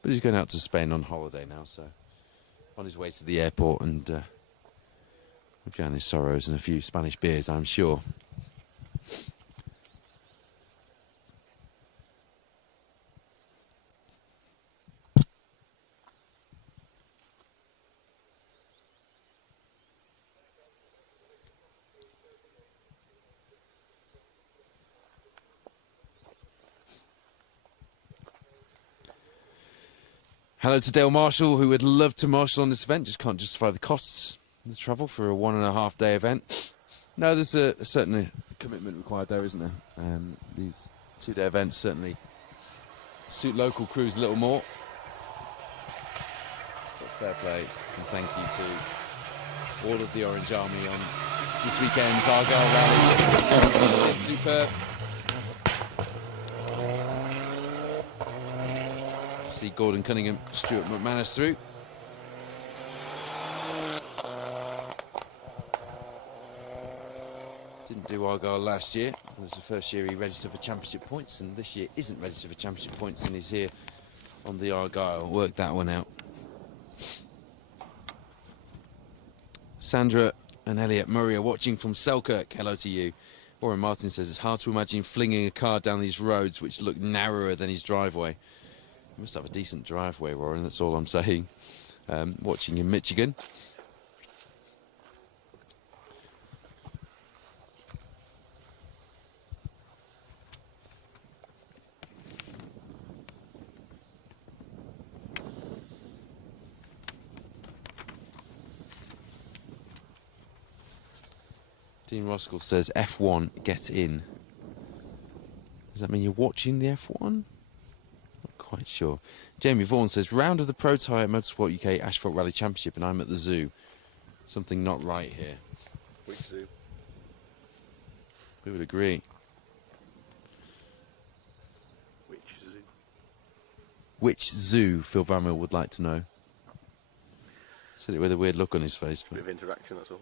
But he's going out to Spain on holiday now, so on his way to the airport and with Janis sorrows and a few Spanish beers, I'm sure. Hello to Dale Marshall, who would love to marshal on this event, just can't justify the costs of the travel for a 1.5-day event. No, there's a certain commitment required there, isn't there? These 2-day events certainly suit local crews a little more. But fair play and thank you to all of the Orange Army on this weekend's Argyll rally. Superb. See Gordon Cunningham, Stuart McManus through. Didn't do Argyll last year. It was the first year he registered for championship points, and this year isn't registered for championship points, and he's here on the Argyll. Worked that one out. Sandra and Elliot Murray are watching from Selkirk. Hello to you. Warren Martin says it's hard to imagine flinging a car down these roads which look narrower than his driveway. You must have a decent driveway, Warren, that's all I'm saying. Watching in Michigan. Dean Roskell says F1 get in. Does that mean you're watching the F1? Quite sure. Jamie Vaughan says round of the Protyre Motorsport UK Asphalt Rally Championship and I'm at the zoo. Something not right here. Which zoo? We would agree. Which zoo? Which zoo, Phil Bramwell would like to know. Said it with a weird look on his face. Bit of interaction, that's all.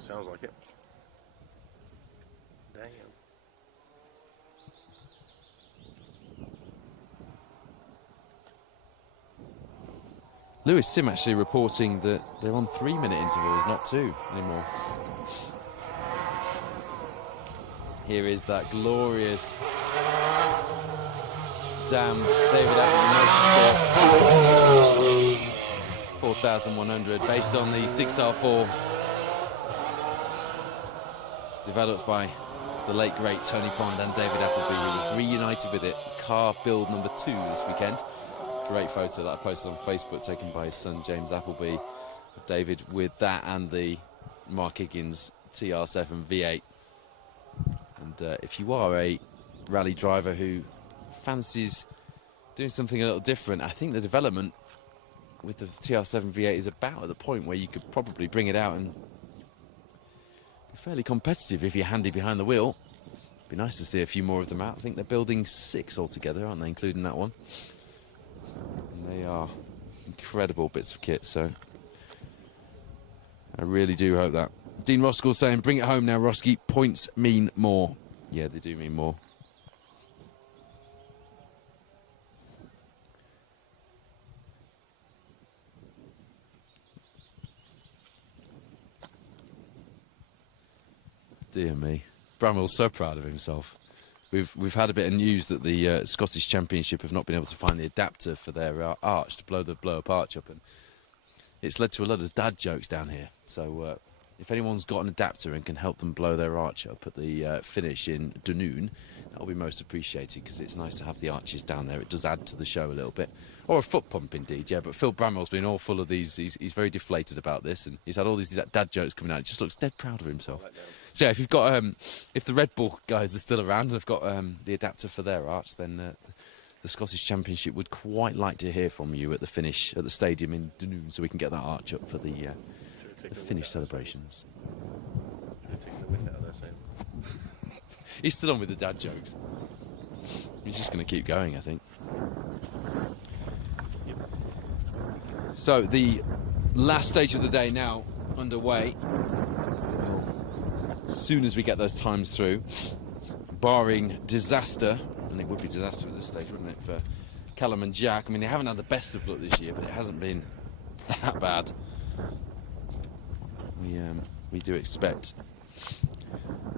Sounds like it. Damn. Lewis Sim actually reporting that they're on 3-minute intervals, not 2 anymore. Here is that glorious Dam David Motorsport 4100, based on the 6R4, developed by the late great Tony Pond and David Appleby, who was reunited with it. Car build number 2 this weekend. Great photo that I posted on Facebook, taken by his son James Appleby, of David with that and the Mark Higgins TR7 V8. And if you are a rally driver who fancies doing something a little different, I think the development with the TR7 V8 is about at the point where you could probably bring it out and fairly competitive if you're handy behind the wheel. Be nice to see a few more of them out. I think they're building 6 altogether, aren't they, including that one? And they are incredible bits of kit, so I really do hope that. Dean Roskell saying, bring it home now, Roski. Points mean more. Yeah, they do mean more. Dear me. Bramwell's so proud of himself. We've had a bit of news that the Scottish Championship have not been able to find the adapter for their arch to blow the blow-up arch up, and it's led to a lot of dad jokes down here. So if anyone's got an adapter and can help them blow their arch up at the finish in Dunoon, that'll be most appreciated, because it's nice to have the arches down there. It does add to the show a little bit. Or a foot pump, indeed, yeah. But Phil Bramwell's been all full of these. He's very deflated about this, and he's had all these dad jokes coming out. He just looks dead proud of himself. So yeah, if you've got, if the Red Bull guys are still around and have got the adapter for their arch, then the Scottish Championship would quite like to hear from you at the finish at the stadium in Dunoon, so we can get that arch up for the finish celebrations. He's still on with the dad jokes. He's just going to keep going, I think. So the last stage of the day now underway. As soon as we get those times through, barring disaster, and it would be disaster at this stage, wouldn't it, for Callum and Jack? I mean, they haven't had the best of luck this year, but it hasn't been that bad. We do expect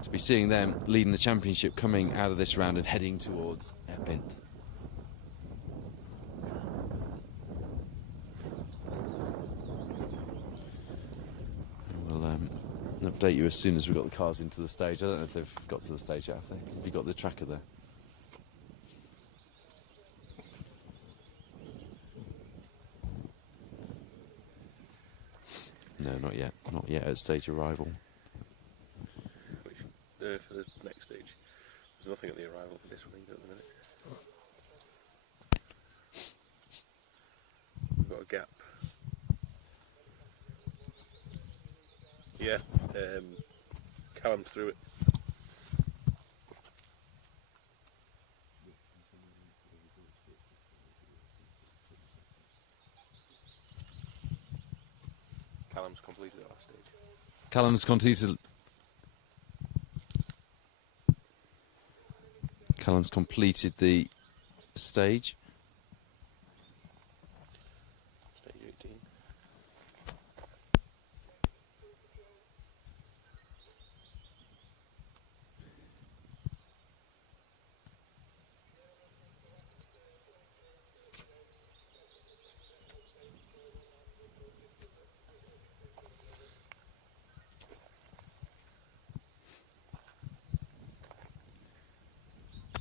to be seeing them leading the championship coming out of this round and heading towards Epint. We'll update you as soon as we've got the cars into the stage. I don't know if they've got to the stage yet, have they? Have you got the tracker there? No, not yet. Not yet at stage arrival. For the next stage, there's nothing at the arrival for this one either at the minute. We've got a gap. Yeah, Callum through it. Callum's completed the last stage. Callum's completed the stage. Stage 18.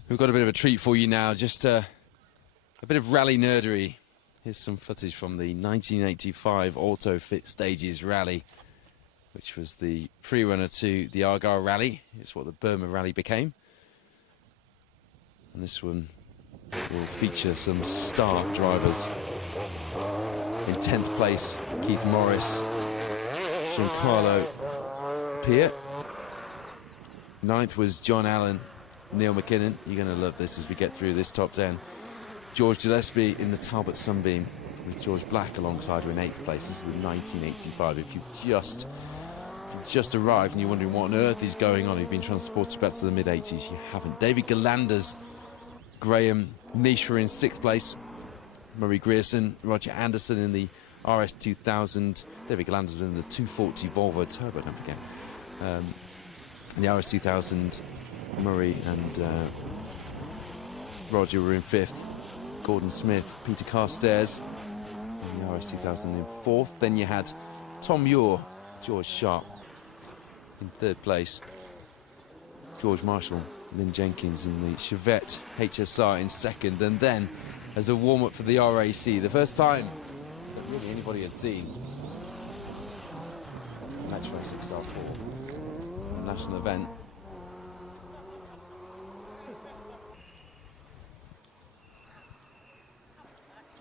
We've got a bit of a treat for you now, just a bit of rally nerdery. Here's some footage from the 1985 Auto Fit Stages Rally, which was the pre-runner to the Argyll Rally. It's what the Burma Rally became. And this one will feature some star drivers. In 10th place, Keith Morris, Giancarlo Pier. 9th was John Allen, Neil McKinnon. You're going to love this as we get through this top 10. George Gillespie in the Talbot Sunbeam with George Black alongside her in 8th place. This is the 1985. If you've just arrived and you're wondering what on earth is going on, you've been transported back to the mid-80s, you haven't. David Galander's Graham Nish were in 6th place. Murray Grierson, Roger Anderson in the RS2000. David Galander's in the 240 Volvo Turbo, don't forget. In the RS2000, Murray and Roger were in 5th. Gordon Smith, Peter Carstairs in the RS2000 in 4th. Then you had Tom Muir, George Sharp in 3rd place. George Marshall, Lynn Jenkins in the Chevette HSR in 2nd. And then, as a warm-up for the RAC, the first time that really anybody had seen Metro 6R4, a national event.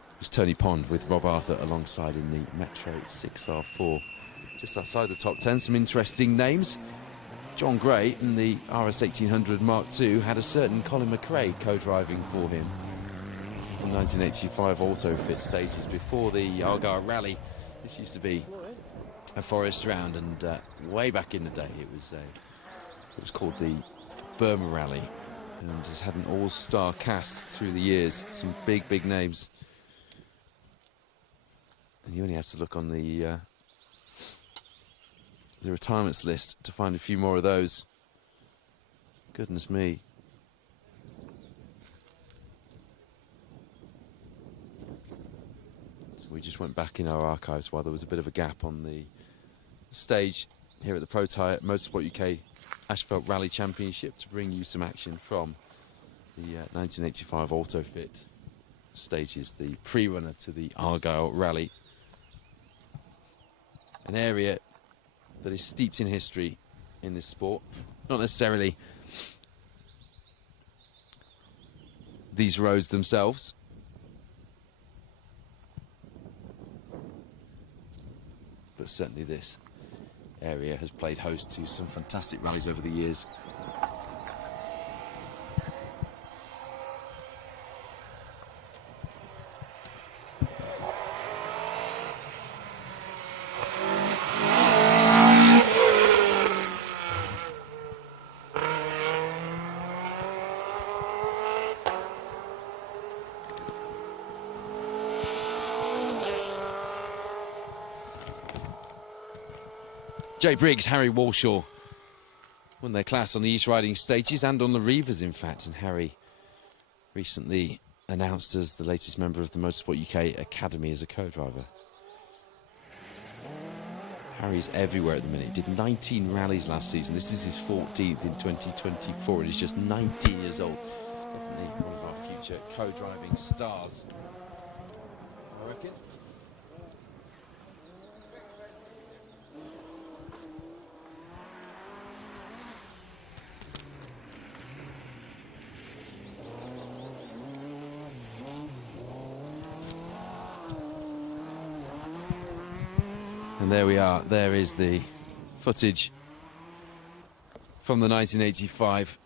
It was Tony Pond with Rob Arthur alongside in the Metro 6R4. Just outside the top 10, some interesting names. John Gray in the RS 1800 Mark II had a certain Colin McRae co-driving for him. This is the 1985 Auto Fit Stages before the Argyll Rally. This used to be a forest round, and way back in the day it was called the Burma Rally, and has had an all-star cast through the years. Some big names. And you only have to look on the retirements list to find a few more of those. Goodness me. We just went back in our archives while there was a bit of a gap on the stage here at the Protyre Motorsport UK Asphalt Rally Championship to bring you some action from the 1985 Autofit stages, the pre-runner to the Argyll Rally. An area that is steeped in history in this sport. Not necessarily these roads themselves, but certainly this area has played host to some fantastic rallies over the years. Jay Briggs, Harry Walshaw won their class on the East Riding stages and on the Reavers, in fact. And Harry recently announced as the latest member of the Motorsport UK Academy as a co-driver. Harry's everywhere at the minute. He did 19 rallies last season. This is his 14th in 2024. And he's just 19 years old. Definitely one of our future co-driving stars, I reckon. And there we are. There is the footage from the 1985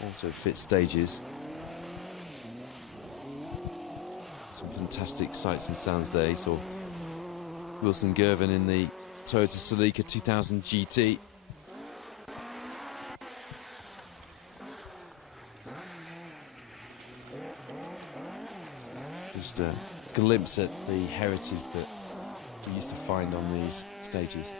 Autofit stages. Some fantastic sights and sounds there. You saw Wilson Gervin in the Toyota Celica 2000 GT. Just a glimpse at the heritage that we used to find on these stages.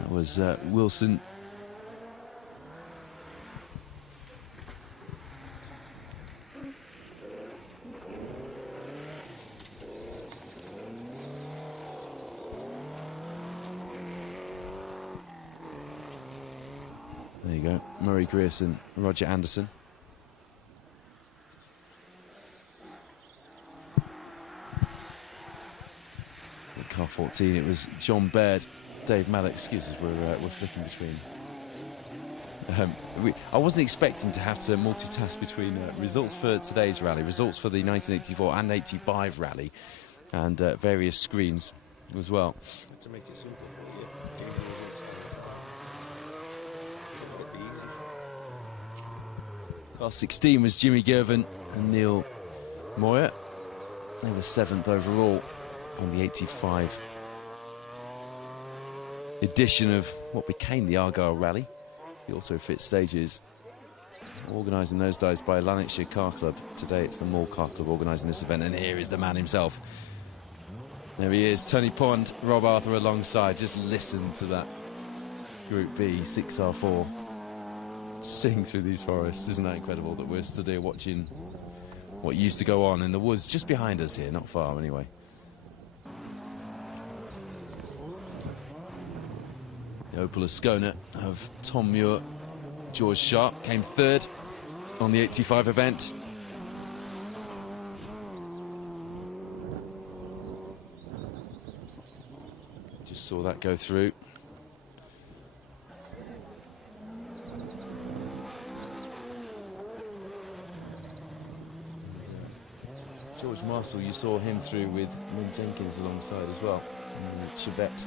That was Wilson. There you go, Murray Grierson, Roger Anderson. In car 14, it was John Baird, Dave Mallock. Excuses, we're flicking between. I wasn't expecting to have to multitask between results for today's rally, results for the 1984 and 85 rally, and various screens as well. To make it simple. Class 16 was Jimmy Gervin and Neil Moyer. They were 7th overall on the 85 edition of what became the Argyll Rally. The Autofit stages, organised in those days by Lanarkshire Car Club. Today it's the Moor Car Club organising this event, and here is the man himself. There he is, Tony Pond, Rob Arthur alongside. Just listen to that Group B 6R4 sing through these forests. Isn't that incredible that we're stood here watching what used to go on in the woods just behind us here, not far anyway. The Opel Ascona of Tom Muir, George Sharp came 3rd on the 85 event. Just saw that go through. George Marshall, you saw him through with Lynn Jenkins alongside as well. Chevette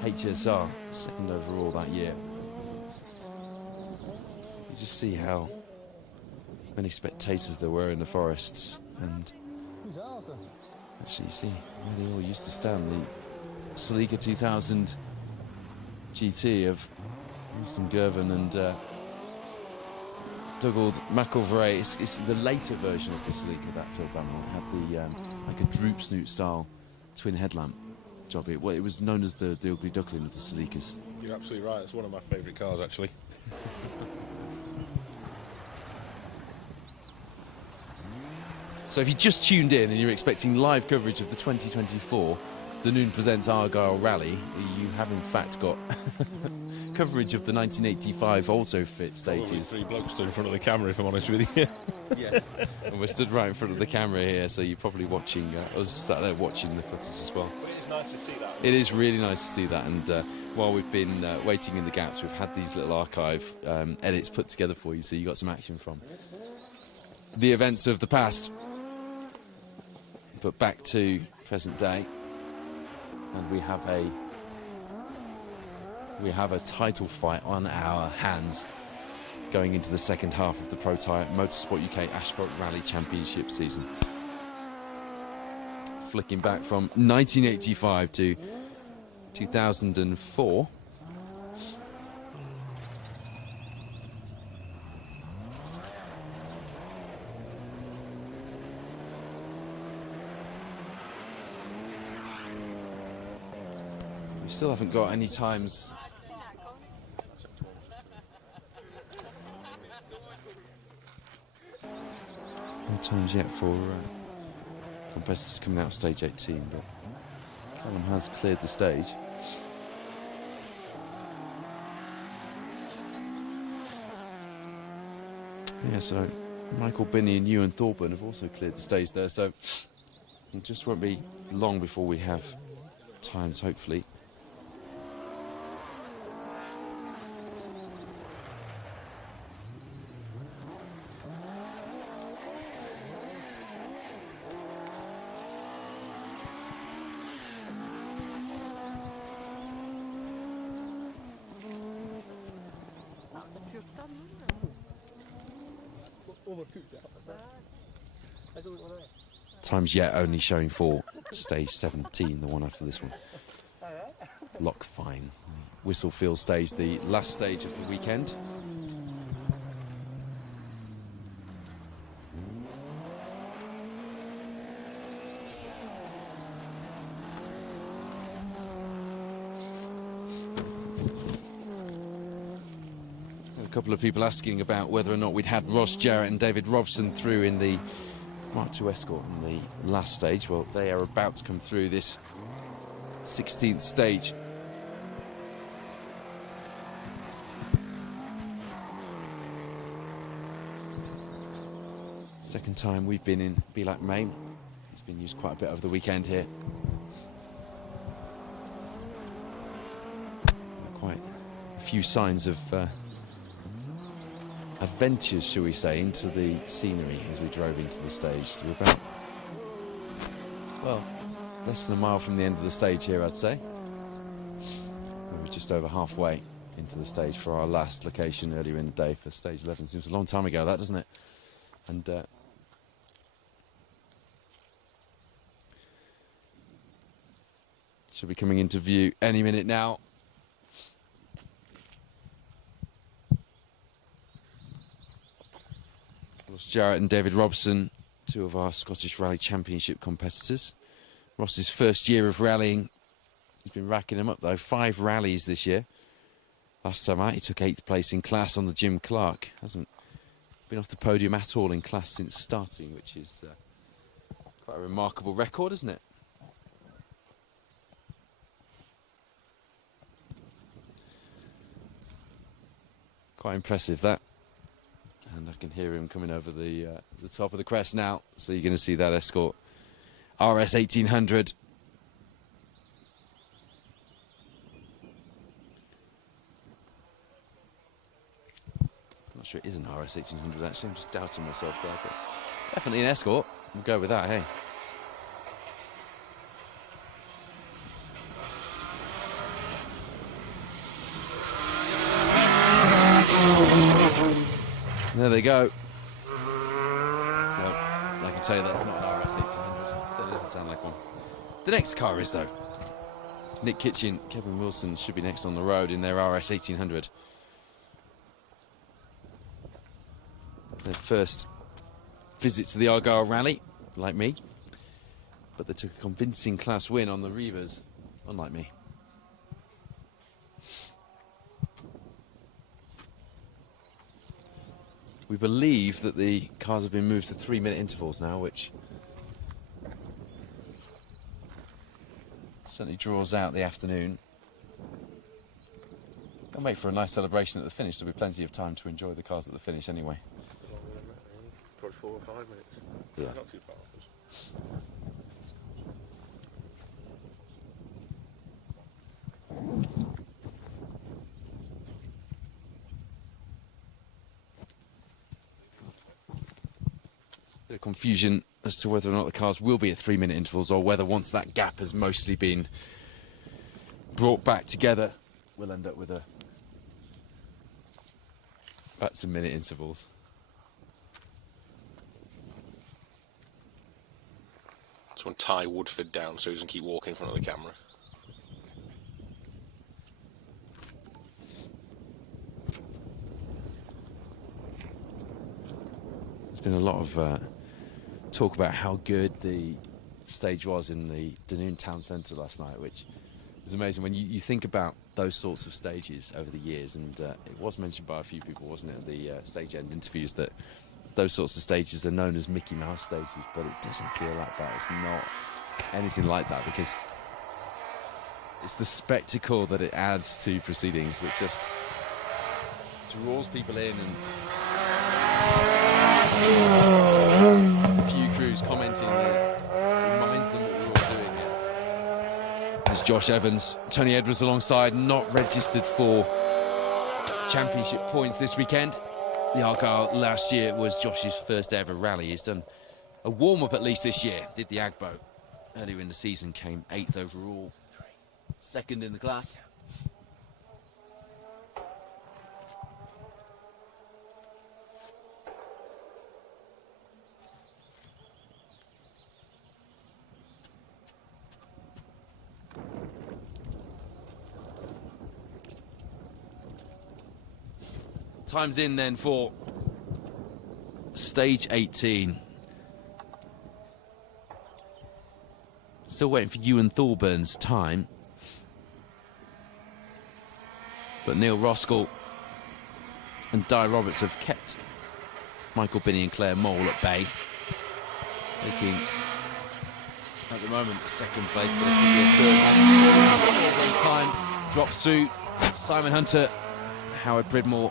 HSR, 2nd overall that year. You just see how many spectators there were in the forests, and actually you see where they all used to stand. Celica 2000 GT of Wilson Gervin and Dougald McIlvray. It's the later version of the Celica, that Phil Bamwell. It had the like a droop snoot style twin headlamp job. It was known as the ugly duckling of the Celicas. You're absolutely right. It's one of my favourite cars, actually. So if you just tuned in and you're expecting live coverage of the 2024 Danoon Presents Argyll Rally, you have in fact got coverage of the 1985 also fit stages. Probably three blokes stood in front of the camera, if I'm honest with you. Yes. And we're stood right in front of the camera here, so you're probably watching us sat there watching the footage as well. But it is nice to see that. It is really nice to see that, and while we've been waiting in the gaps, we've had these little archive edits put together for you, so you got some action from the events of the past. But back to present day, and we have a title fight on our hands going into the second half of the Protyre Motorsport UK Asphalt Rally Championship season. Flicking back from 1985 to 2004. We still haven't got any times. No times yet for competitors coming out of stage 18, but Callum has cleared the stage. Yeah, so Michael Binney and Ewan Thorburn have also cleared the stage there, so it just won't be long before we have times, hopefully. Times yet only showing for stage 17, the one after this one. Lockfine, Whistlefield stage, the last stage of the weekend. A couple of people asking about whether or not we'd had Ross Jarrett and David Robson through in the Mark II Escort in the last stage. Well, they are about to come through this 16th stage. Second time we've been in Belak Main. It's been used quite a bit over the weekend here. Quite a few signs of adventures, shall we say, into the scenery as we drove into the stage. So we're about, well, less than a mile from the end of the stage here, I'd say. We're just over halfway into the stage for our last location earlier in the day for stage 11. Seems a long time ago, that, doesn't it? And should be coming into view any minute now. Ross Jarrett and David Robson, two of our Scottish Rally Championship competitors. Ross's first year of rallying, he's been racking them up though, 5 rallies this year. Last time out he took 8th place in class on the Jim Clark. Hasn't been off the podium at all in class since starting, which is quite a remarkable record, isn't it? Quite impressive, that. And I can hear him coming over the top of the crest now. So you're going to see that Escort RS 1800. I'm not sure it is an RS 1800 actually. I'm just doubting myself there, but definitely an Escort. We'll go with that, hey. There they go. Well, I can tell you that's not an RS 1800, so it doesn't sound like one. The next car is, though. Nick Kitchen, Kevin Wilson should be next on the road in their RS 1800. Their first visit to the Argyll Rally, like me, but they took a convincing class win on the Reavers, unlike me. We believe that the cars have been moved to 3-minute intervals now, which certainly draws out the afternoon. It'll make for a nice celebration at the finish. There'll be plenty of time to enjoy the cars at the finish anyway. Probably 4 or 5 minutes. Yeah. Not too far off us. Bit of confusion as to whether or not the cars will be at 3-minute intervals, or whether once that gap has mostly been brought back together, we'll end up with back to minute intervals. Just want to tie Woodford down so he doesn't keep walking in front of the camera. There's been a lot of talk about how good the stage was in the Dunoon Town Centre last night, which is amazing when you think about those sorts of stages over the years. And it was mentioned by a few people, wasn't it, in the stage end interviews, that those sorts of stages are known as Mickey Mouse stages, but it doesn't feel like that. It's not anything like that, because it's the spectacle that it adds to proceedings that just draws people in. And a few crews commenting that it reminds them what we're all doing here. There's Josh Evans, Tony Edwards alongside, not registered for championship points this weekend. The Argyll last year was Josh's first ever rally. He's done a warm-up at least this year. Did the Agbo earlier in the season, came 8th overall, 2nd in the class. Time's in then for stage 18. Still waiting for Ewan Thorburn's time. But Neil Roskell and Di Roberts have kept Michael Binney and Claire Mole at bay. Making, at the moment, second place, but it could be a third. Time drops to Simon Hunter, Howard Pridmore.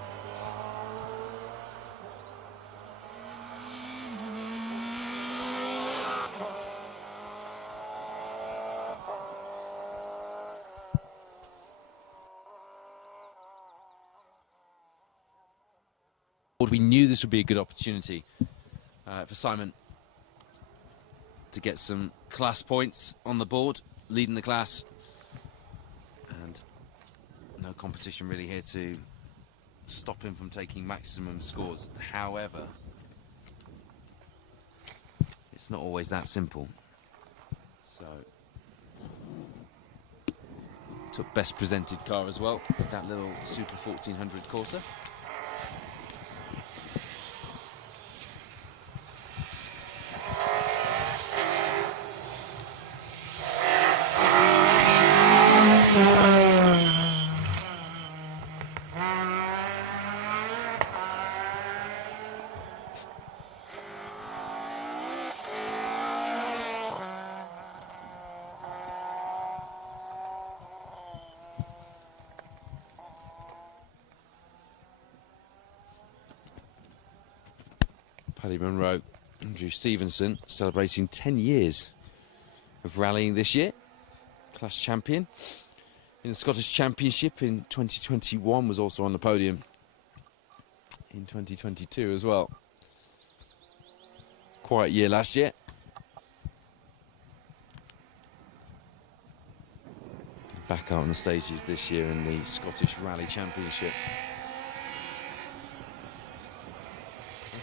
We knew this would be a good opportunity for Simon to get some class points on the board, leading the class, and no competition really here to stop him from taking maximum scores. However, it's not always that simple. So, took best presented car as well, that little Super 1400 Corsa. Paddy Munro, Andrew Stevenson, celebrating 10 years of rallying this year. Class champion in the Scottish Championship in 2021, was also on the podium in 2022 as well. Quiet year last year. Back out on the stages this year in the Scottish Rally Championship.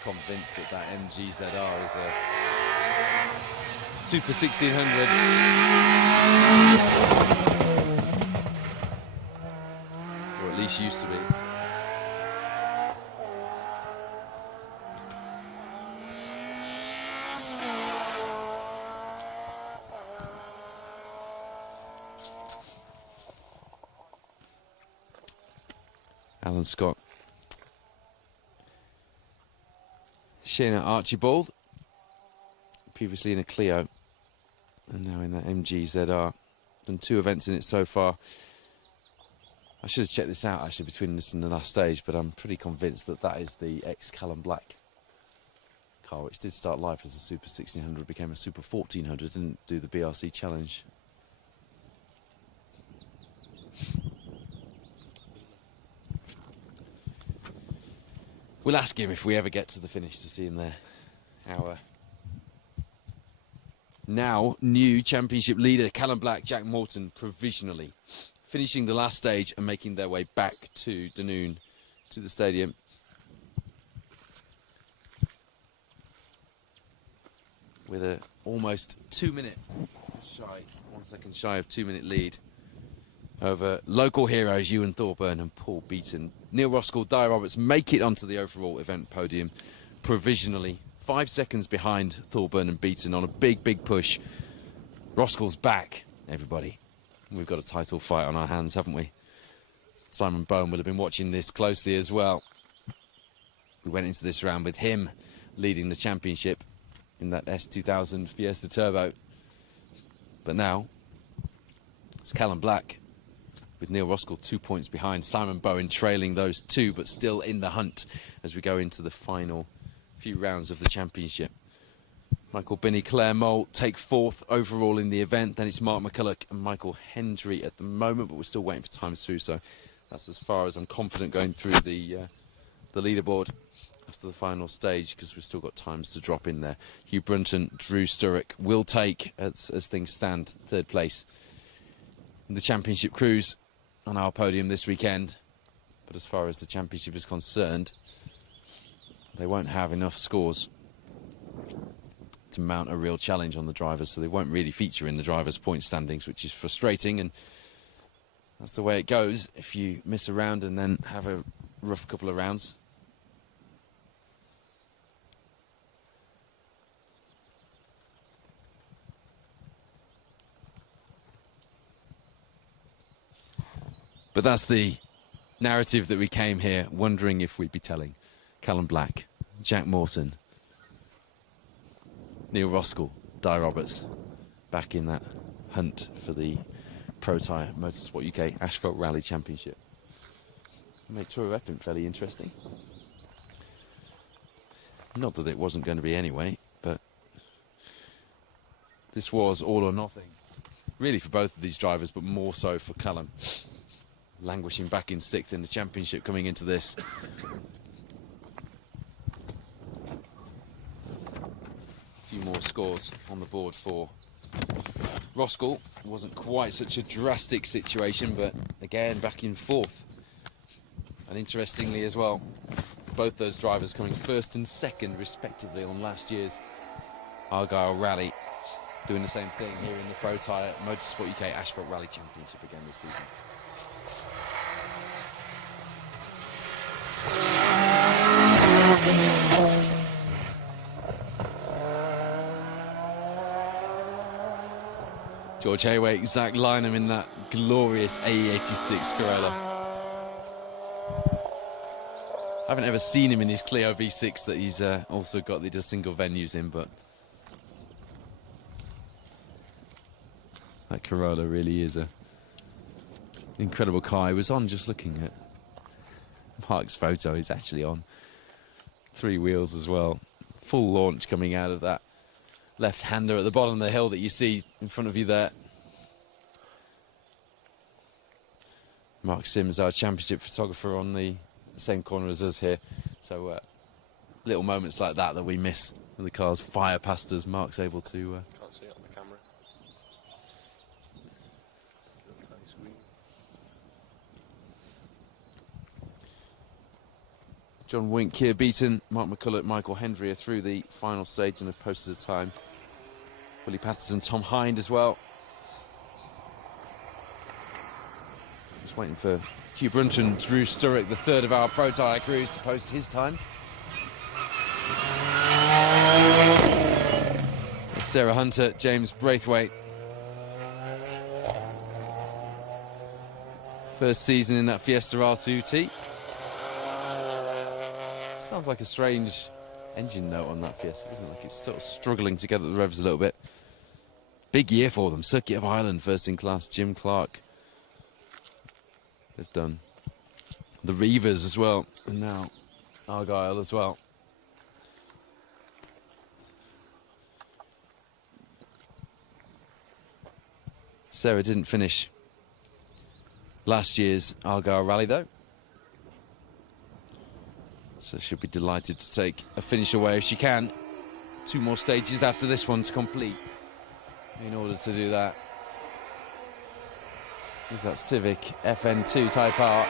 Convinced that that MGZR is a Super 1600 used to be. Alan Scott. Shayna Archibald, previously in a Clio, and now in that MG-ZR. Done 2 events in it so far. I should have checked this out actually between this and the last stage, but I'm pretty convinced that that is the ex-Callum Black car, which did start life as a Super 1600, became a Super 1400, didn't do the BRC Challenge. We'll ask him if we ever get to the finish to see him there. Our now new championship leader, Callum Black, Jack Morton, provisionally finishing the last stage and making their way back to Dunoon, to the stadium. With a almost 2 minute shy, 1 second shy of 2 minute lead over local heroes Ewan Thorburn and Paul Beaton. Neil Roskell, Dyer Roberts make it onto the overall event podium provisionally. 5 seconds behind Thorburn and Beaton on a big, big push. Roskell's back, everybody. We've got a title fight on our hands, haven't we? Simon Bowen would have been watching this closely as well. We went into this round with him leading the championship in that S2000 Fiesta Turbo. But now, it's Callum Black with Neil Roskell 2 points behind. Simon Bowen trailing those 2, but still in the hunt as we go into the final few rounds of the championship. Michael Binney, Claire Mole take 4th overall in the event. Then it's Mark McCulloch and Michael Hendry at the moment, but we're still waiting for times through, so that's as far as I'm confident going through the leaderboard after the final stage, because we've still got times to drop in there. Hugh Brunton, Drew Sturrock will take, as things stand, 3rd place in the championship cruise on our podium this weekend. But as far as the championship is concerned, they won't have enough scores to mount a real challenge on the drivers, so they won't really feature in the drivers' point standings, which is frustrating, and that's the way it goes if you miss a round and then have a rough couple of rounds. But that's the narrative that we came here wondering if we'd be telling. Callum Black, Jack Morton, Neil Roskell, Dyer Roberts, back in that hunt for the Protyre Motorsport UK Asphalt Rally Championship. Made Tour Epping fairly interesting. Not that it wasn't going to be anyway, but this was all or nothing. Really for both of these drivers, but more so for Callum. Languishing back in 6th in the championship coming into this. A few more scores on the board for Roskell. Wasn't quite such a drastic situation, but again back in 4th. And interestingly as well, both those drivers coming 1st and 2nd respectively on last year's Argyll Rally, doing the same thing here in the Protyre Motorsport UK Asphalt Rally Championship again this season. George Haywake, Zach Lynham in that glorious AE86 Corolla. I haven't ever seen him in his Clio V6 that he's also got the single venues in, but that Corolla really is a incredible car. I was on just looking at Mark's photo. He's actually on 3 wheels as well. Full launch coming out of that left-hander at the bottom of the hill that you see in front of you there. Mark Sims, our championship photographer, on the same corner as us here. So little moments like that that we miss when the cars fire past us. Mark's able to... Can't see it on the camera. John Wink here beaten. Mark McCulloch, Michael Hendry are through the final stage and have posted a time. Willie Patterson, Tom Hind as well. Just waiting for Hugh Brunton and Drew Sturrock, the third of our Protyre crews, to post his time. Sarah Hunter, James Braithwaite. First season in that Fiesta R2T. Sounds like a strange engine note on that Fiesta, doesn't it? Like it's sort of struggling to get at the revs a little bit. Big year for them. Circuit of Ireland, first in class. Jim Clark. They've done the Reavers as well, and now Argyll as well. Sarah didn't finish last year's Argyll Rally though, so she'll be delighted to take a finish away if she can. 2 more stages after this one to complete in order to do that. Is that Civic FN2 Type R.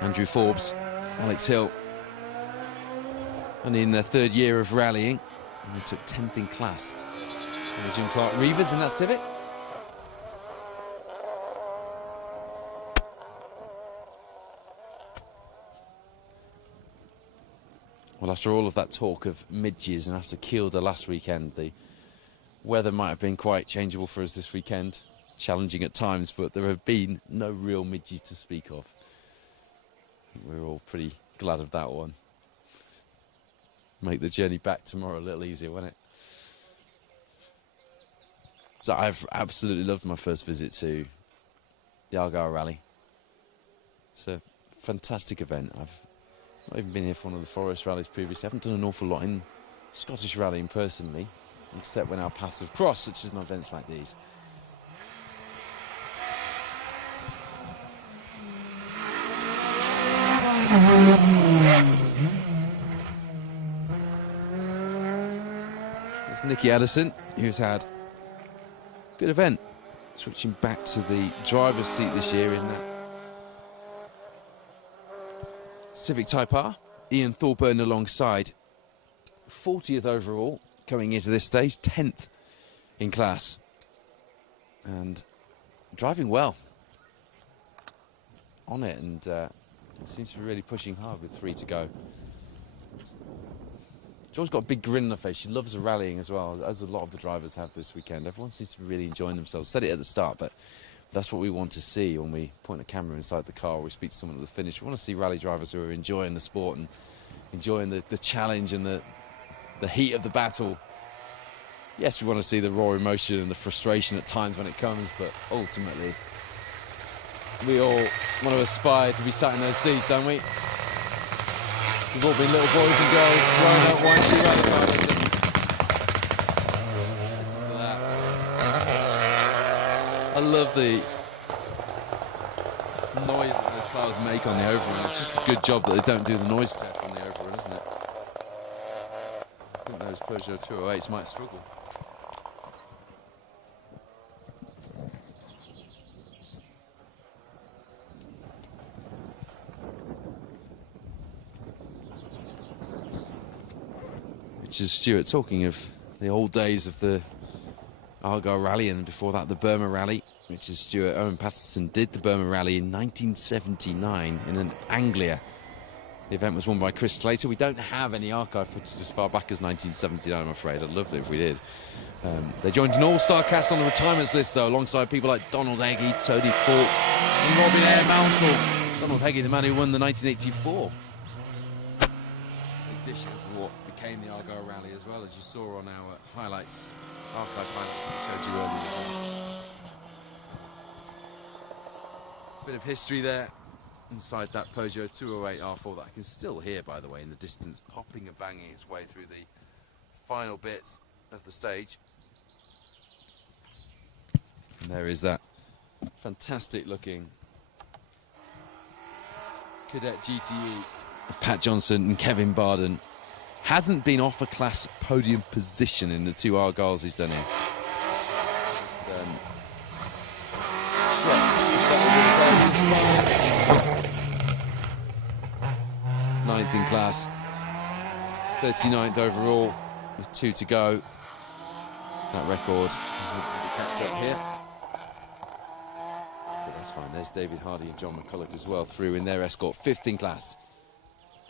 Andrew Forbes, Alex Hill, and in their 3rd year of rallying, and they took 10th in class. And Jim Clark Reavers in that Civic. Well, after all of that talk of midges and after Kielder last weekend, the weather might have been quite changeable for us this weekend. Challenging at times, but there have been no real midges to speak of. We're all pretty glad of that one. Make the journey back tomorrow a little easier, won't it? So I've absolutely loved my first visit to the Argyll Rally. It's a fantastic event. I've not even been here for one of the Forest rallies previously. I haven't done an awful lot in Scottish rallying personally, except when our paths have crossed, such as in events like these. It's Nicky Addison, who's had a good event, switching back to the driver's seat this year in that Civic Type R. Ian Thorburn alongside, 40th overall coming into this stage, 10th in class, and driving well on it, and seems to be really pushing hard with 3 to go. Joy's got a big grin on her face. She loves the rallying as well, as a lot of the drivers have this weekend. Everyone seems to be really enjoying themselves. Said it at the start, but that's what we want to see when we point a camera inside the car or we speak to someone at the finish. We want to see rally drivers who are enjoying the sport and enjoying the challenge and the heat of the battle. Yes, we want to see the raw emotion and the frustration at times when it comes, but ultimately we all want to aspire to be sat in those seats, don't we? We've all been little boys and girls growing up watching rally cars. Listen to that. I love the noise that those cars make on the overrun. It's just a good job that they don't do the noise test on the overrun, isn't it? I think those Peugeot 208s might struggle. Which is Stuart talking of the old days of the Argyll Rally, and before that the Burma Rally, which is Stuart Owen Patterson did the Burma Rally in 1979 in an Anglia. The event was won by Chris Slater. We don't have any archive footage as far back as 1979, I'm afraid. I'd love it if we did. They joined an all-star cast on the retirements list, though, alongside people like Donald Heggie, Tony Fawkes, and Robin Eyre Mounsell. Donald Heggie, the man who won the 1984 edition of what became the Argyll Rally, as well, as you saw on our highlights, archive highlights that we showed you earlier. Bit of history there inside that Peugeot 208 R4 that I can still hear, by the way, in the distance, popping and banging its way through the final bits of the stage. And there is that fantastic looking Cadet GTE of Pat Johnson and Kevin Barden. Hasn't been off a class podium position in the 2 Argylls he's done here. Ninth in class, 39th overall with 2 to go. that record. Catch up here. But that's fine. There's David Hardy and John McCulloch as well through in their Escort, 5th in class,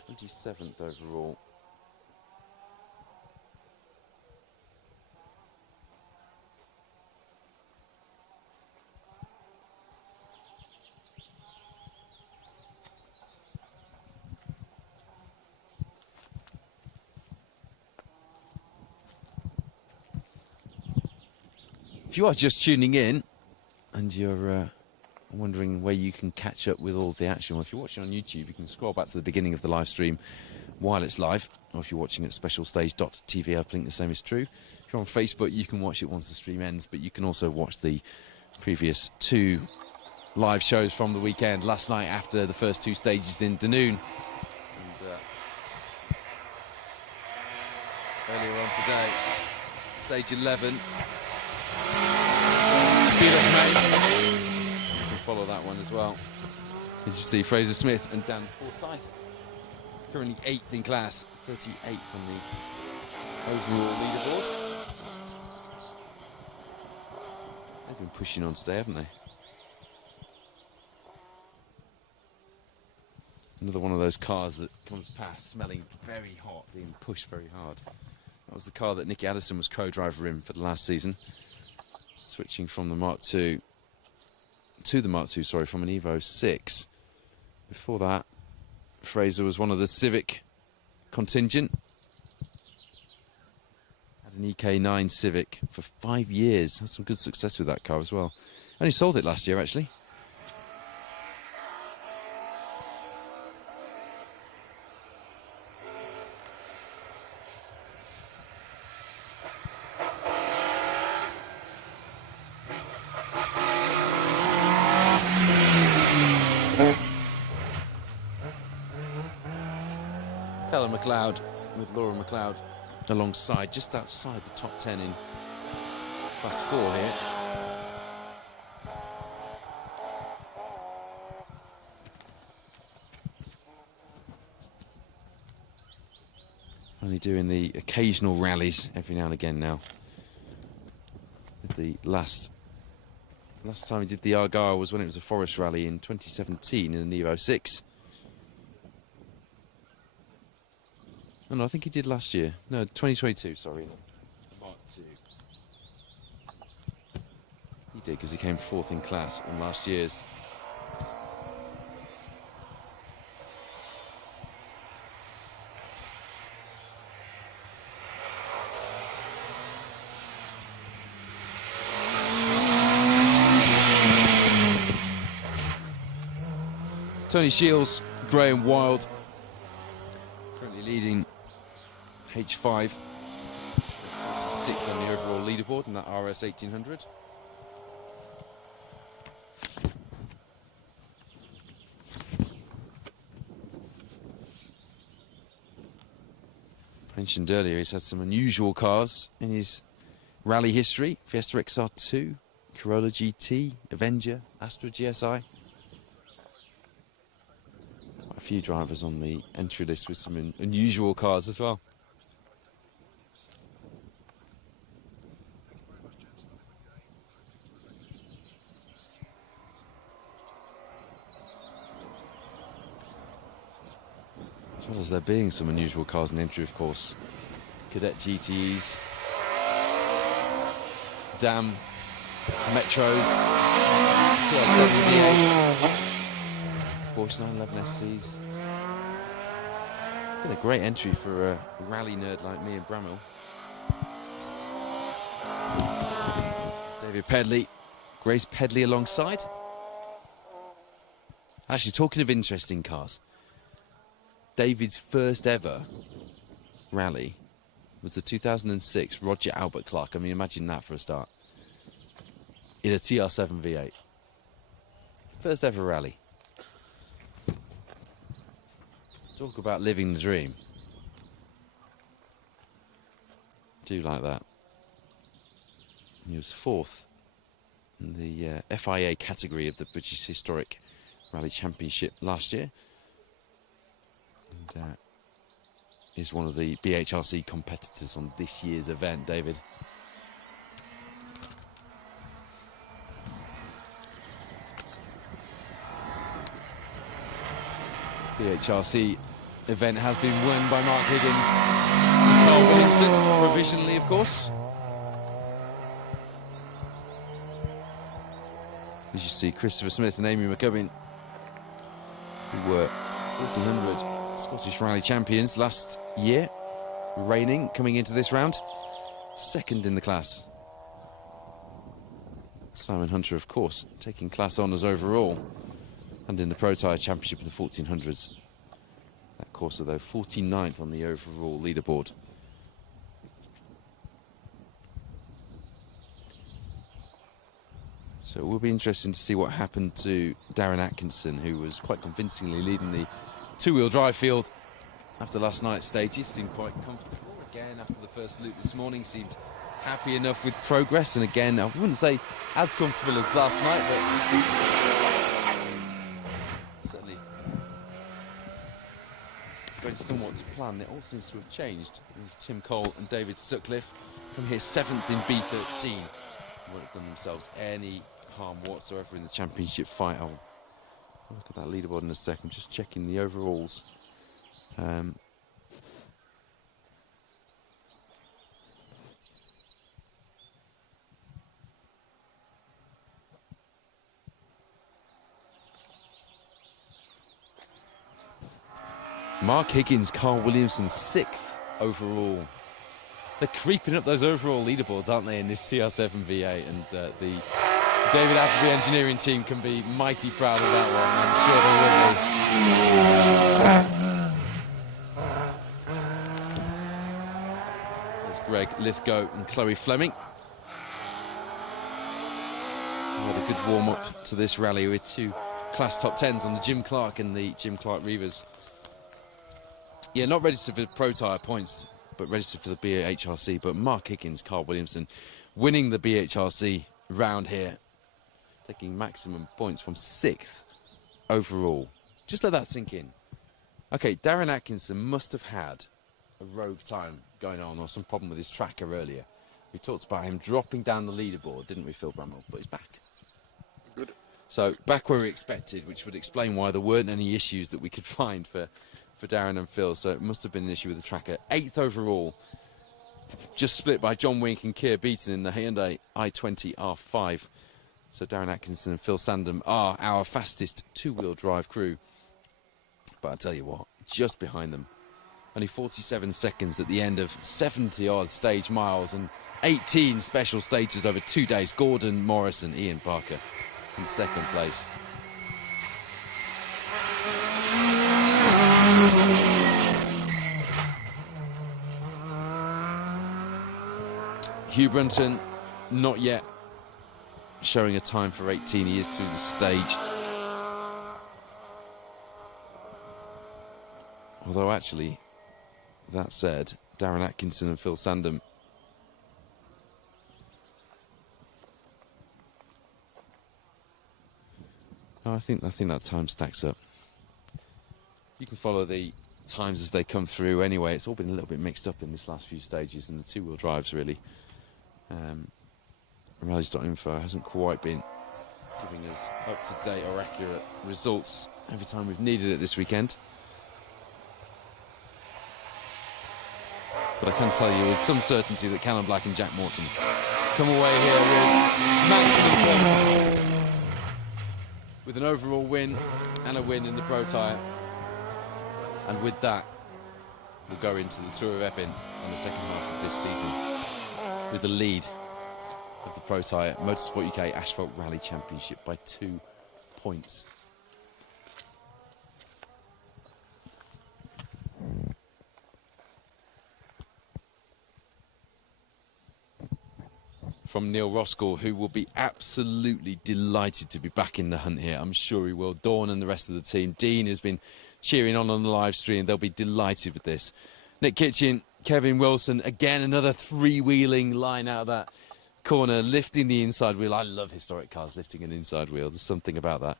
27th overall. If you are just tuning in and you're wondering where you can catch up with all the action, well, if you're watching on YouTube, you can scroll back to the beginning of the live stream while it's live, or if you're watching at specialstage.tv, I think the same is true. If you're on Facebook, you can watch it once the stream ends, but you can also watch the previous 2 live shows from the weekend, last night after the first 2 stages in Dunoon. And earlier on today, stage 11. You can follow that one as well. As you see, Fraser Smith and Dan Forsyth currently 8th in class, 38th on the overall leaderboard. They've been pushing on today, haven't they? Another one of those cars that comes past smelling very hot, being pushed very hard. That was the car that Nicky Addison was co-driver in for the last season. Switching from the Mark II to the Mark II, sorry, from an Evo 6. Before that, Fraser was one of the Civic contingent. Had an EK9 Civic for 5 years. Had some good success with that car as well. Only sold it last year, actually. McLeod with Laura McLeod alongside, just outside the top 10 in class 4 here. Only doing the occasional rallies every now and again now. The last time he did the Argyll was when it was a forest rally in 2017 in an Evo 6. Oh, no, I think he did last year. No, 2022, sorry. Part 2. He did, because he came 4th in class on last year's. Tony Shields, Graham Wild, currently leading H5, 6th on the overall leaderboard in that RS 1800. Mentioned earlier, he's had some unusual cars in his rally history. Fiesta XR2, Corolla GT, Avenger, Astra GSI. Quite a few drivers on the entry list with some unusual cars as well. As well as there being some unusual cars in the entry, of course. Cadet GTEs, Dam, Metros, TR7 V8s, Porsche 911 SCs. Been a great entry for a rally nerd like me and Bramwell. There's David Pedley, Grace Pedley alongside. Actually, talking of interesting cars, David's first ever rally was the 2006 Roger Albert Clark. I mean, imagine that for a start. In a TR7 V8. First ever rally. Talk about living the dream. Do like that. He was 4th in the FIA category of the British Historic Rally Championship last year. And is one of the BHRC competitors on this year's event, David. BHRC event has been won by Mark Higgins and Carl Williamson, provisionally, of course. As you see, Christopher Smith and Amy McCubbin, who were 1400 Scottish Rally champions last year, reigning coming into this round, second in the class. Simon Hunter, of course, taking class honours overall, and in the Protyre Championship in the 1400s. That course, though, 49th on the overall leaderboard. So it will be interesting to see what happened to Darren Atkinson, who was quite convincingly leading the two-wheel drive field after last night's stages. Seemed quite comfortable. Again, after the first loop this morning, seemed happy enough with progress. And again, I wouldn't say as comfortable as last night, but certainly going somewhat to plan. It all seems to have changed. There's Tim Cole and David Sutcliffe come here 7th in B13. Won't have done themselves any harm whatsoever in the championship fight. I'll look at that leaderboard in a second. Just checking the overalls. Mark Higgins, Carl Williamson, 6th overall. They're creeping up those overall leaderboards, aren't they, in this TR7 V8? And the David Appleby engineering team can be mighty proud of that one. I'm sure they will be. There's Greg Lithgow and Chloe Fleming. What a good warm-up to this rally with 2 class top 10s on the Jim Clark and the Jim Clark Reavers. Yeah, not registered for Protyre points, but registered for the BHRC. But Mark Higgins, Carl Williamson, winning the BHRC round here, taking maximum points from 6th overall. Just let that sink in. Okay, Darren Atkinson must have had a rogue time going on or some problem with his tracker earlier. We talked about him dropping down the leaderboard, didn't we, Phil Bramwell? But he's back. Good. So back where we expected, which would explain why there weren't any issues that we could find for Darren and Phil. So it must have been an issue with the tracker. 8th overall, just split by John Wink and Keir Beaton in the Hyundai i20 R5. So Darren Atkinson and Phil Sandham are our fastest two-wheel drive crew. But I tell you what, just behind them, only 47 seconds at the end of 70-odd stage miles and 18 special stages over 2 days. Gordon Morris and Ian Parker in 2nd place. Hugh Brunton, not yet showing a time for 18. He is through the stage. Although actually, that said, Darren Atkinson and Phil Sandham I think that time stacks up. You can follow the times as they come through anyway. It's all been a little bit mixed up in this last few stages, and the two-wheel drives really. Rallies.info hasn't quite been giving us up-to-date or accurate results every time we've needed it this weekend. But I can tell you with some certainty that Callum Black and Jack Morton come away here with maximum points, with an overall win and a win in the Protyre. And with that, we'll go into the Tour of Epping in the second half of this season with the lead of the Protyre Motorsport UK Asphalt Rally Championship by 2 points. From Neil Roskell, who will be absolutely delighted to be back in the hunt here. I'm sure he will. Dawn and the rest of the team. Dean has been cheering on the live stream. They'll be delighted with this. Nick Kitchen, Kevin Wilson, again, another three-wheeling line out of that corner, lifting the inside wheel. I love historic cars lifting an inside wheel. There's something about that.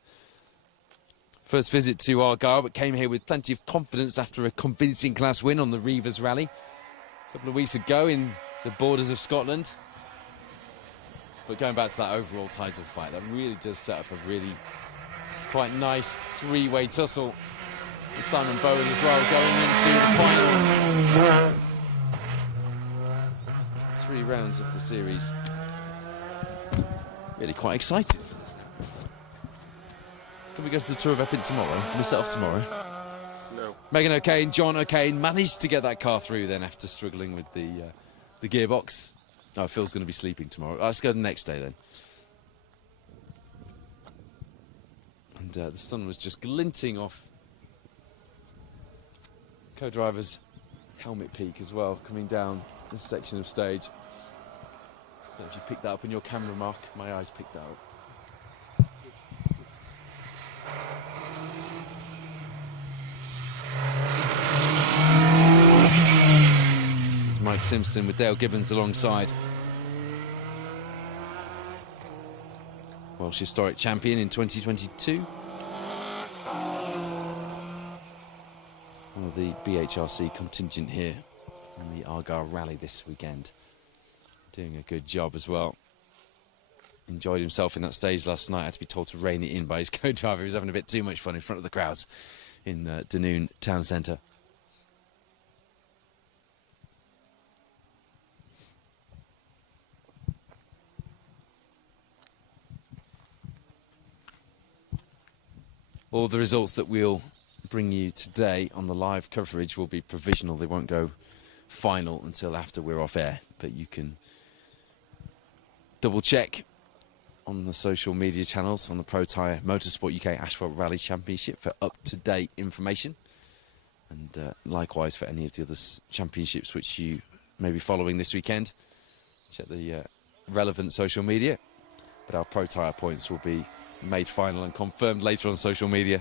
First visit to Argyll, but came here with plenty of confidence after a convincing class win on the Reavers Rally a couple of weeks ago in the borders of Scotland. But going back to that overall title fight, that really does set up a really quite nice three-way tussle Simon Bowen as well, going into the final 3 rounds of the series. Really quite excited for this. Can we go to the Tour of Epping tomorrow? Can we set off tomorrow? No. Megan O'Kane, John O'Kane managed to get that car through then after struggling with the gearbox. Oh, Phil's going to be sleeping tomorrow. Let's go the next day then. And the sun was just glinting off co-driver's helmet peak as well, coming down this section of stage. I don't know if you picked that up in your camera, Mark. My eyes picked that up. There's Mike Simpson with Dale Gibbons alongside. Welsh historic champion in 2022. One of the BHRC contingent here on the Argyll Rally this weekend. Doing a good job as well. Enjoyed himself in that stage last night. Had to be told to rein it in by his co-driver. He was having a bit too much fun in front of the crowds in Dunoon town centre. All the results that we'll bring you today on the live coverage will be provisional. They won't go final until after we're off air, but you can double check on the social media channels on the Protyre Motorsport UK Asphalt Rally Championship for up-to-date information, and likewise for any of the other championships which you may be following this weekend. Check the relevant social media, but our Protyre points will be made final and confirmed later on social media.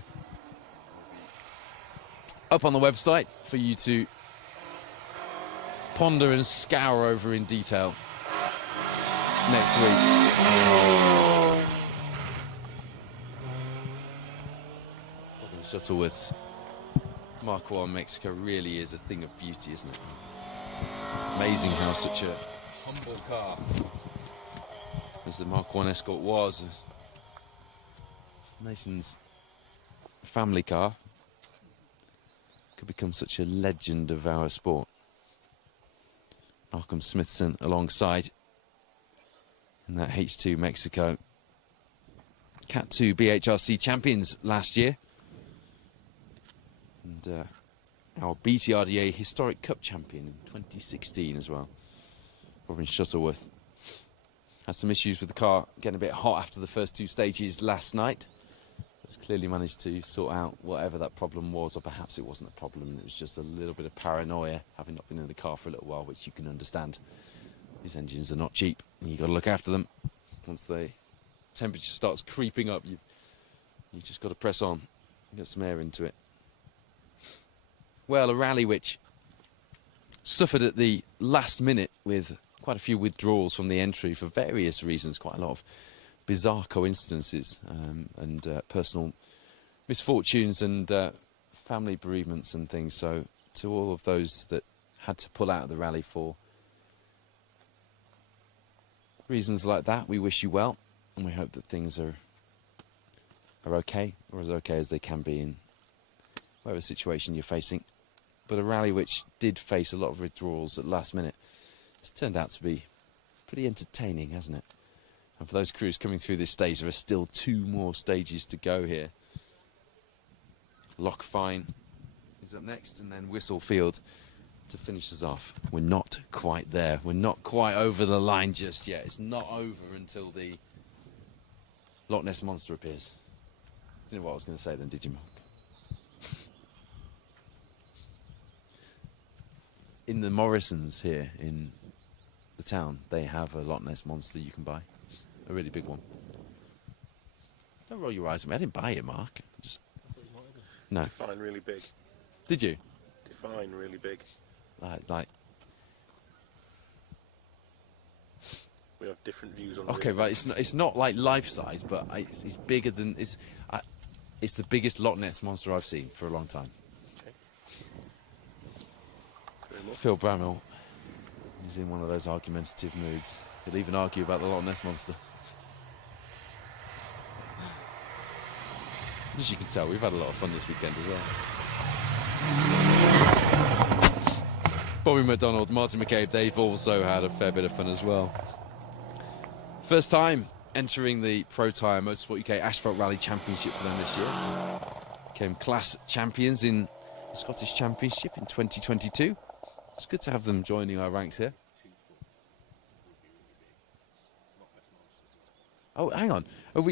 Up on the website for you to ponder and scour over in detail next week. Robin Shuttleworth's Mark 1 Mexico really is a thing of beauty, isn't it? Amazing how such a humble car as the Mark 1 Escort was, nation's family car, could become such a legend of our sport. Malcolm Smithson alongside in that H2 Mexico. Cat 2 BHRC champions last year, and our BTRDA Historic Cup champion in 2016 as well. Robin Shuttleworth had some issues with the car getting a bit hot after the first 2 stages last night. Has clearly managed to sort out whatever that problem was, or perhaps it wasn't a problem, it was just a little bit of paranoia, having not been in the car for a little while, which you can understand. These engines are not cheap, and you've got to look after them. Once the temperature starts creeping up, you just got to press on and get some air into it. Well, a rally which suffered at the last minute with quite a few withdrawals from the entry for various reasons, quite a lot of bizarre coincidences and personal misfortunes and family bereavements and things. So to all of those that had to pull out of the rally for reasons like that, we wish you well, and we hope that things are okay, or as okay as they can be in whatever situation you're facing. But a rally which did face a lot of withdrawals at last minute, it's turned out to be pretty entertaining, hasn't it? And for those crews coming through this stage, there are still 2 more stages to go here. Lochfine is up next, and then Whistlefield to finish us off. We're not quite there. We're not quite over the line just yet. It's not over until the Loch Ness Monster appears. Didn't know what I was going to say then, did you, Mark? In the Morrisons here in the town, they have a Loch Ness Monster you can buy. A really big one. Don't roll your eyes at me. I didn't buy it, Mark. No. Define really big. Did you? Define really big. Like. We have different views on. Okay, really right. It's not like life size, but it's bigger than it's the biggest Loch Ness Monster I've seen for a long time. Okay. Phil Bramwell is in one of those argumentative moods. He'll even argue about the Loch Ness Monster. As you can tell, we've had a lot of fun this weekend as well. Bobby McDonald, Martin McCabe, they've also had a fair bit of fun as well. First time entering the Protyre Motorsport UK Asphalt Rally Championship for them this year. Became class champions in the Scottish Championship in 2022. It's good to have them joining our ranks here. Oh, hang on. Are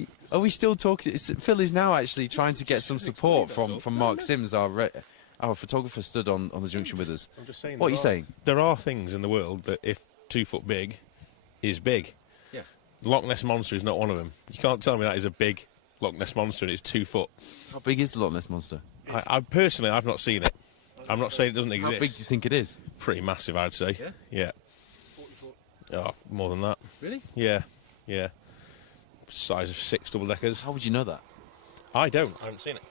we still talking? Phil is now actually trying to get some support from Mark Sims, our photographer, stood on the junction with us. I'm just saying. What are you saying? There are things in the world that if 2 foot big is big. Yeah. Loch Ness Monster is not one of them. You can't tell me that is a big Loch Ness Monster and it's 2 foot. How big is the Loch Ness Monster? I personally, I've not seen it. I'm not saying it doesn't exist. How big do you think it is? Pretty massive, I'd say. Yeah? Yeah. 40 foot. Oh, more than that. Really? Yeah, yeah. Size of 6 double-deckers. How would you know that? I don't. I haven't seen it.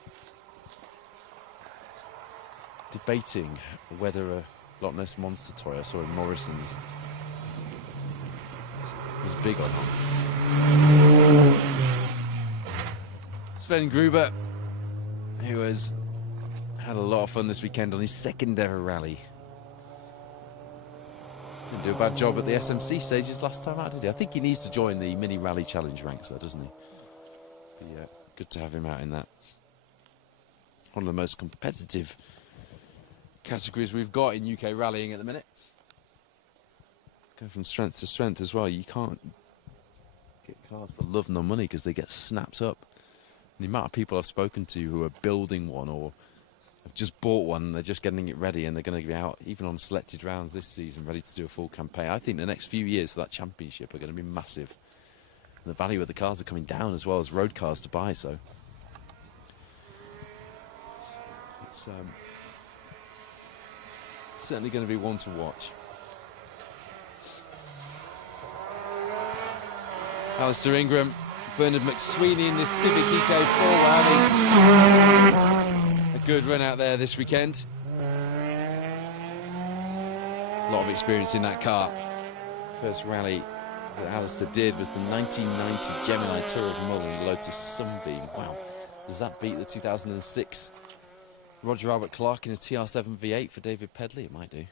Debating whether a Loch Ness Monster toy I saw in Morrison's was big or not. Sven Gruber, who has had a lot of fun this weekend on his second ever rally. Didn't do a bad job at the SMC stages last time out, did he? I think he needs to join the mini rally challenge ranks, though, doesn't he? But yeah, good to have him out in that. One of the most competitive categories we've got in UK rallying at the minute. Go from strength to strength as well. You can't get cars for love nor money because they get snapped up. The amount of people I've spoken to who are building one or have just bought one and they're just getting it ready and they're going to be out even on selected rounds this season ready to do a full campaign. I think the next few years for that championship are going to be massive. And the value of the cars are coming down as well as road cars to buy, so it's certainly going to be one to watch. Alistair Ingram, Bernard McSweeney in this Civic Eco 4 having a good run out there this weekend. A lot of experience in that car. First rally that Alistair did was the 1990 Gemini Tour of Mullen Lotus Sunbeam. Wow, does that beat the 2006 Roger Albert Clark in a TR7 V8 for David Pedley? It might do.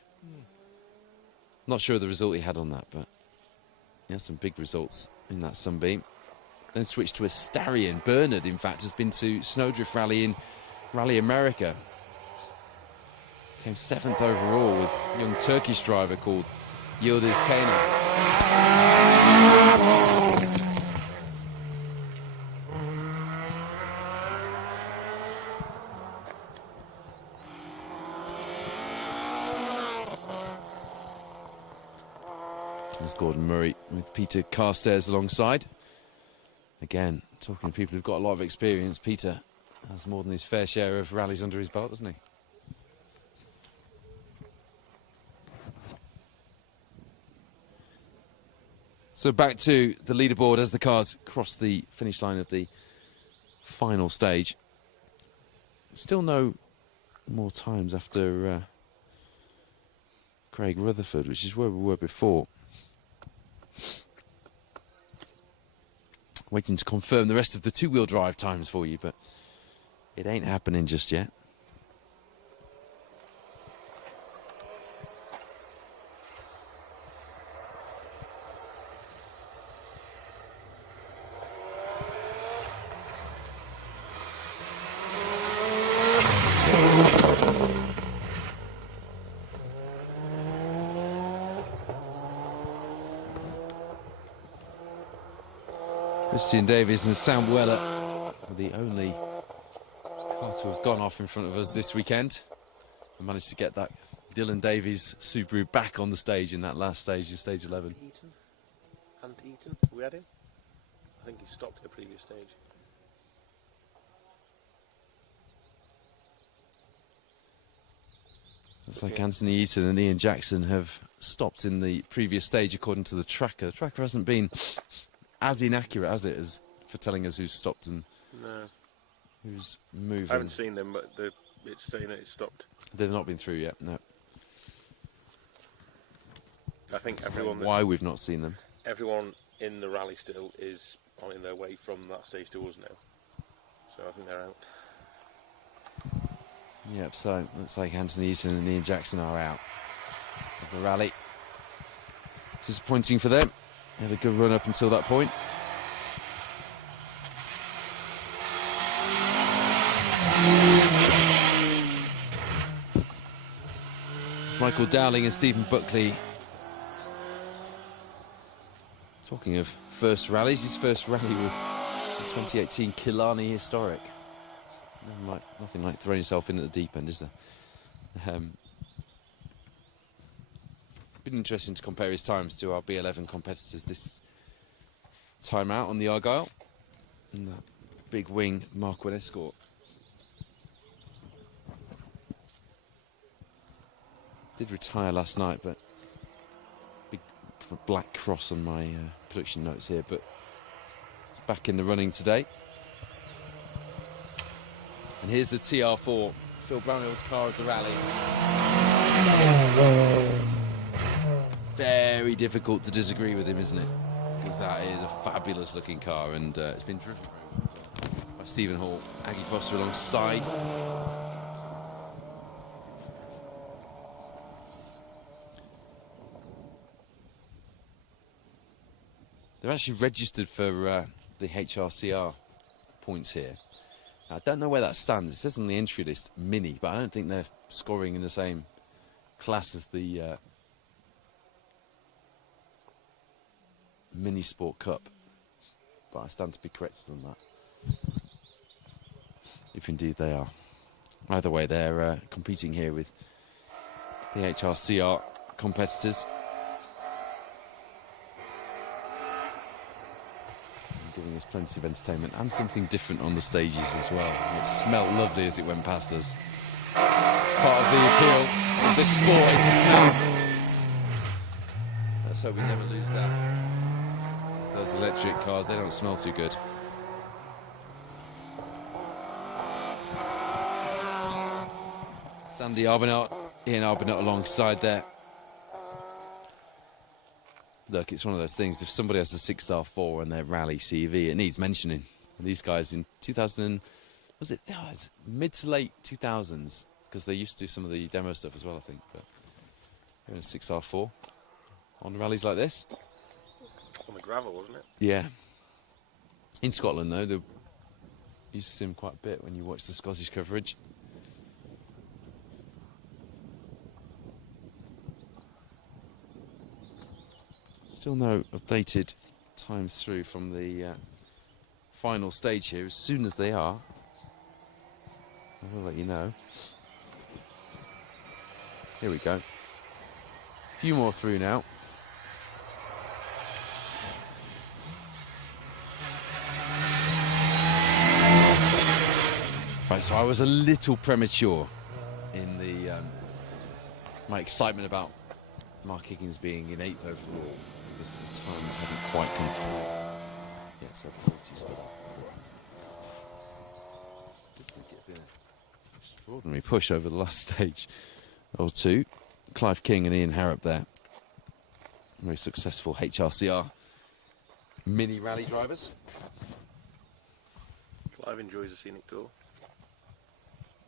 Not sure of the result he had on that, but he had some big results in that Sunbeam. Then switched to a Starion. Bernard, in fact, has been to Snowdrift Rally in Rally America. Came 7th overall with a young Turkish driver called Yildiz Kayna. There's Gordon Murray with Peter Carstairs alongside. Again, talking to people who've got a lot of experience. Peter has more than his fair share of rallies under his belt, doesn't he? So back to the leaderboard as the cars cross the finish line of the final stage. Still no more times after Craig Rutherford, which is where we were before. Waiting to confirm the rest of the two-wheel drive times for you, but it ain't happening just yet. Christian Davies and Sam Weller are the only cars to have gone off in front of us this weekend. We managed to get that Dylan Davies Subaru back on the stage in that last stage of stage 11. Hunt Eaton, we had him? I think he stopped at the previous stage. Looks like Anthony Eaton and Ian Jackson have stopped in the previous stage according to the tracker. The tracker hasn't been as inaccurate as it is for telling us who's stopped and who's moving. I haven't seen them, but it's saying that it's stopped. They've not been through yet, no. I think everyone... Why we've not seen them. Everyone in the rally still is on their way from that stage to us now. So I think they're out. Yep, so looks like Anthony Easton and Ian Jackson are out of the rally. Disappointing for them. They had a good run up until that point. Michael Dowling and Stephen Buckley. Talking of first rallies, his first rally was the 2018 Killarney Historic. Nothing like throwing yourself in at the deep end, is there? Been interesting to compare his times to our B11 competitors this time out on the Argyll. And that big wing Mark Wynn Escort. Did retire last night, but big black cross on my production notes here, but back in the running today. And here's the TR4, Phil Brownhill's car of the rally. Very difficult to disagree with him, isn't it? Because that is a fabulous looking car, and it's been driven by Stephen Hall, Aggie Foster alongside. They're actually registered for the HRCR points here. I don't know where that stands. It says on the entry list Mini, but I don't think they're scoring in the same class as the Mini Sport Cup. But I stand to be corrected on that, if indeed they are. Either way, they're competing here with the HRCR competitors. Giving us plenty of entertainment and something different on the stages as well. It smelled lovely as it went past us. It's part of the appeal of this sport, is the smell. Let's hope we never lose that. It's those electric cars, they don't smell too good. Sandy Arbonell, Ian Arbonell alongside there. Look, it's one of those things, if somebody has a 6R4 and their rally CV, it needs mentioning. These guys in 2000, was it? Oh, it's mid to late 2000s, because they used to do some of the demo stuff as well, I think. But they're in a 6R4 on rallies like this. On the gravel, wasn't it? Yeah. In Scotland, though, they used to see them quite a bit when you watch the Scottish coverage. Still no updated times through from the final stage here. As soon as they are, I will let you know. Here we go. A few more through now. Right, so I was a little premature in the my excitement about Mark Higgins being in 8th overall, because the times haven't quite come through. Yes, apologies for that. Did think it'd been an extraordinary push over the last stage or two. Clive King and Ian Harrop there. Very successful HRCR mini rally drivers. Clive enjoys a scenic tour.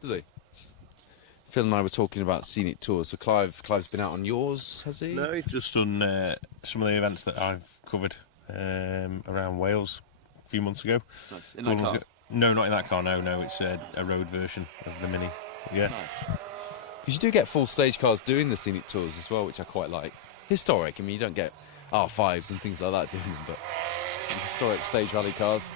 Does he? Phil and I were talking about scenic tours. So Clive's been out on yours, has he? No, he's just done some of the events that I've covered around Wales a few months ago. Nice. In that car? No, not in that car, no. It's a road version of the Mini. Yeah. Nice. Because you do get full stage cars doing the scenic tours as well, which I quite like. Historic, I mean, you don't get R5s and things like that doing them, but historic stage rally cars.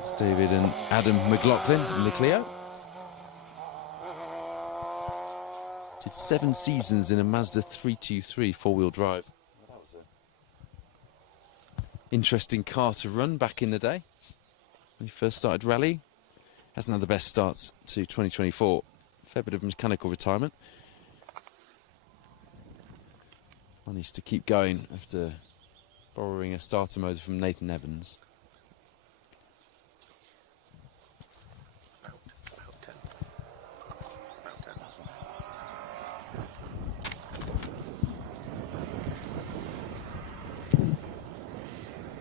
It's David and Adam McLaughlin in the Clio. Did 7 seasons in a Mazda 323 four-wheel drive. That was an interesting car to run back in the day when he first started rally. Hasn't had the best starts to 2024. Fair bit of mechanical retirement. Managed to keep going after borrowing a starter motor from Nathan Evans. About 10.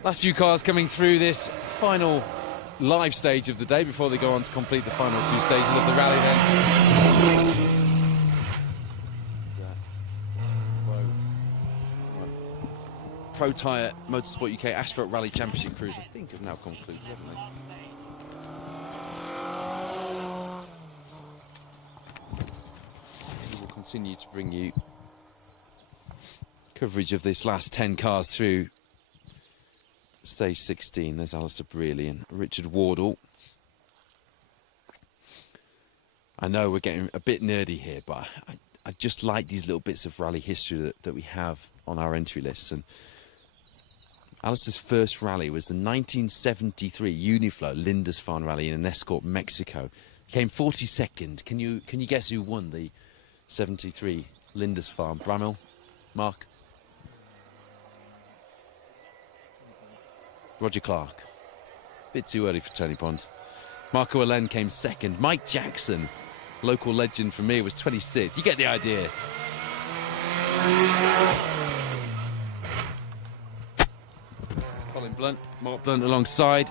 Last few cars coming through this final live stage of the day before they go on to complete the final 2 stages of the rally then. Protyre Motorsport UK Asphalt Rally Championship crews, I think, have now concluded, haven't they? We will continue to bring you coverage of this last 10 cars through stage 16. There's Alistair Brearley and Richard Wardle. I know we're getting a bit nerdy here, but I just like these little bits of rally history that we have on our entry lists. And Alistair's first rally was the 1973 Uniflow Lindisfarne Rally in Escort, Mexico. He came 42nd. Can you guess who won the 73 Lindisfarne? Bramall? Mark? Roger Clark. Bit too early for Tony Pond. Marco Allen came 2nd. Mike Jackson, local legend for me, was 26th. You get the idea. There's Colin Blunt, Mark Blunt alongside.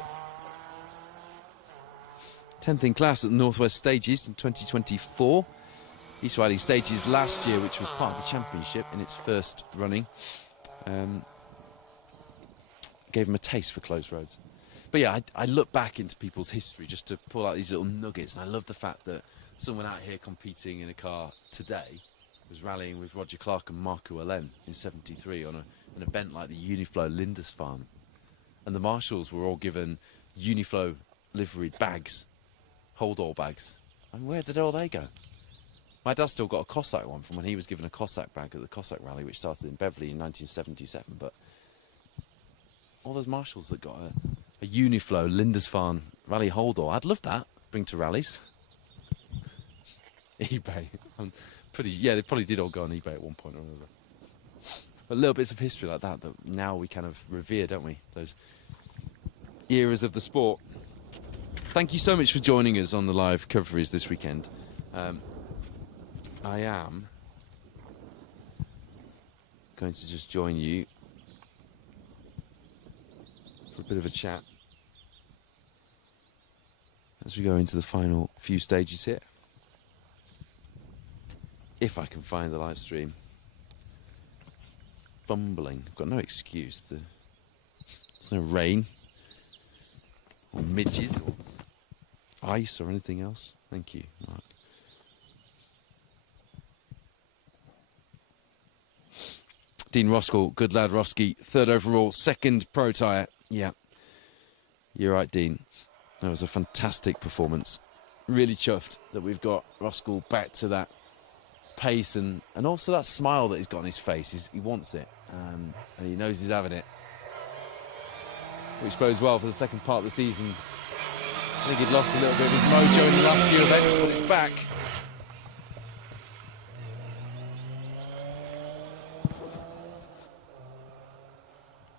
10th in class at the Northwest Stages in 2024. East Riding Stages last year, which was part of the championship in its first running. Gave him a taste for closed roads. But yeah, I look back into people's history just to pull out these little nuggets, and I love the fact that someone out here competing in a car today was rallying with Roger Clark and Marco Allen in 73 on an event like the Uniflow Lindisfarne. And the marshals were all given Uniflow liveried bags, hold-all bags. And where did all they go? My dad still got a Cossack one from when he was given a Cossack bag at the Cossack Rally, which started in Beverley in 1977, but all those marshals that got a Uniflow Lindisfarne rally hold-all, I'd love that. Bring to rallies. eBay. Yeah, they probably did all go on eBay at one point or another. But little bits of history like that now we kind of revere, don't we? Those eras of the sport. Thank you so much for joining us on the live coverage this weekend. I am going to just join you for a bit of a chat as we go into the final few stages here. If I can find the live stream. Fumbling. I've got no excuse. There's no rain or midges or ice or anything else. Thank you, Mark. Dean Roskell, good lad Roski, 3rd overall, 2nd Protyre. Yeah, you're right, Dean. That was a fantastic performance. Really chuffed that we've got Roskell back to that pace and also that smile that he's got on his face. He wants it, and he knows he's having it, which bodes well for the second part of the season. I think he'd lost a little bit of his mojo in the last few events, but it's back.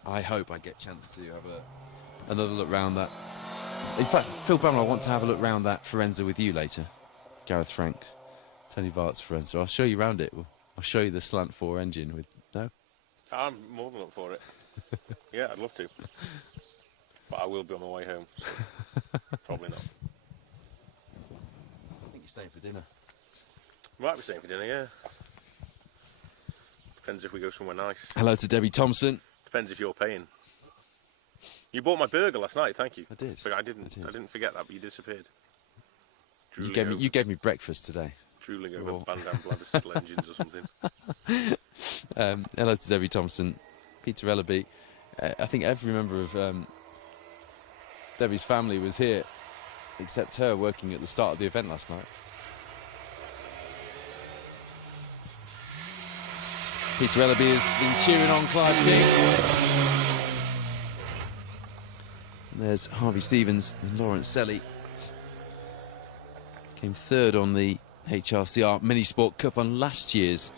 I hope I get a chance to have another look round that. In fact, Phil Bramall, I want to have a look round that Forenza with you later. Gareth Frank, Tony Vart's Forenza. I'll show you round it. I'll show you the slant 4 engine with... No? I'm more than up for it. Yeah, I'd love to. But I will be on my way home. So probably not. I think you're staying for dinner. Might be staying for dinner, yeah. Depends if we go somewhere nice. Hello to Debbie Thompson. Depends if you're paying. You bought my burger last night, thank you. I did. But I didn't forget that, but you disappeared. You gave me breakfast today. Drooling over Van Dam Bladder engines or something. Hello to Debbie Thompson, Peter Ellaby. I think every member of Debbie's family was here, except her working at the start of the event last night. Peter Ellaby has been cheering on Clive King. And there's Harvey Stevens and Lawrence Selly. Came 3rd on the HRCR Minisport Cup on last year's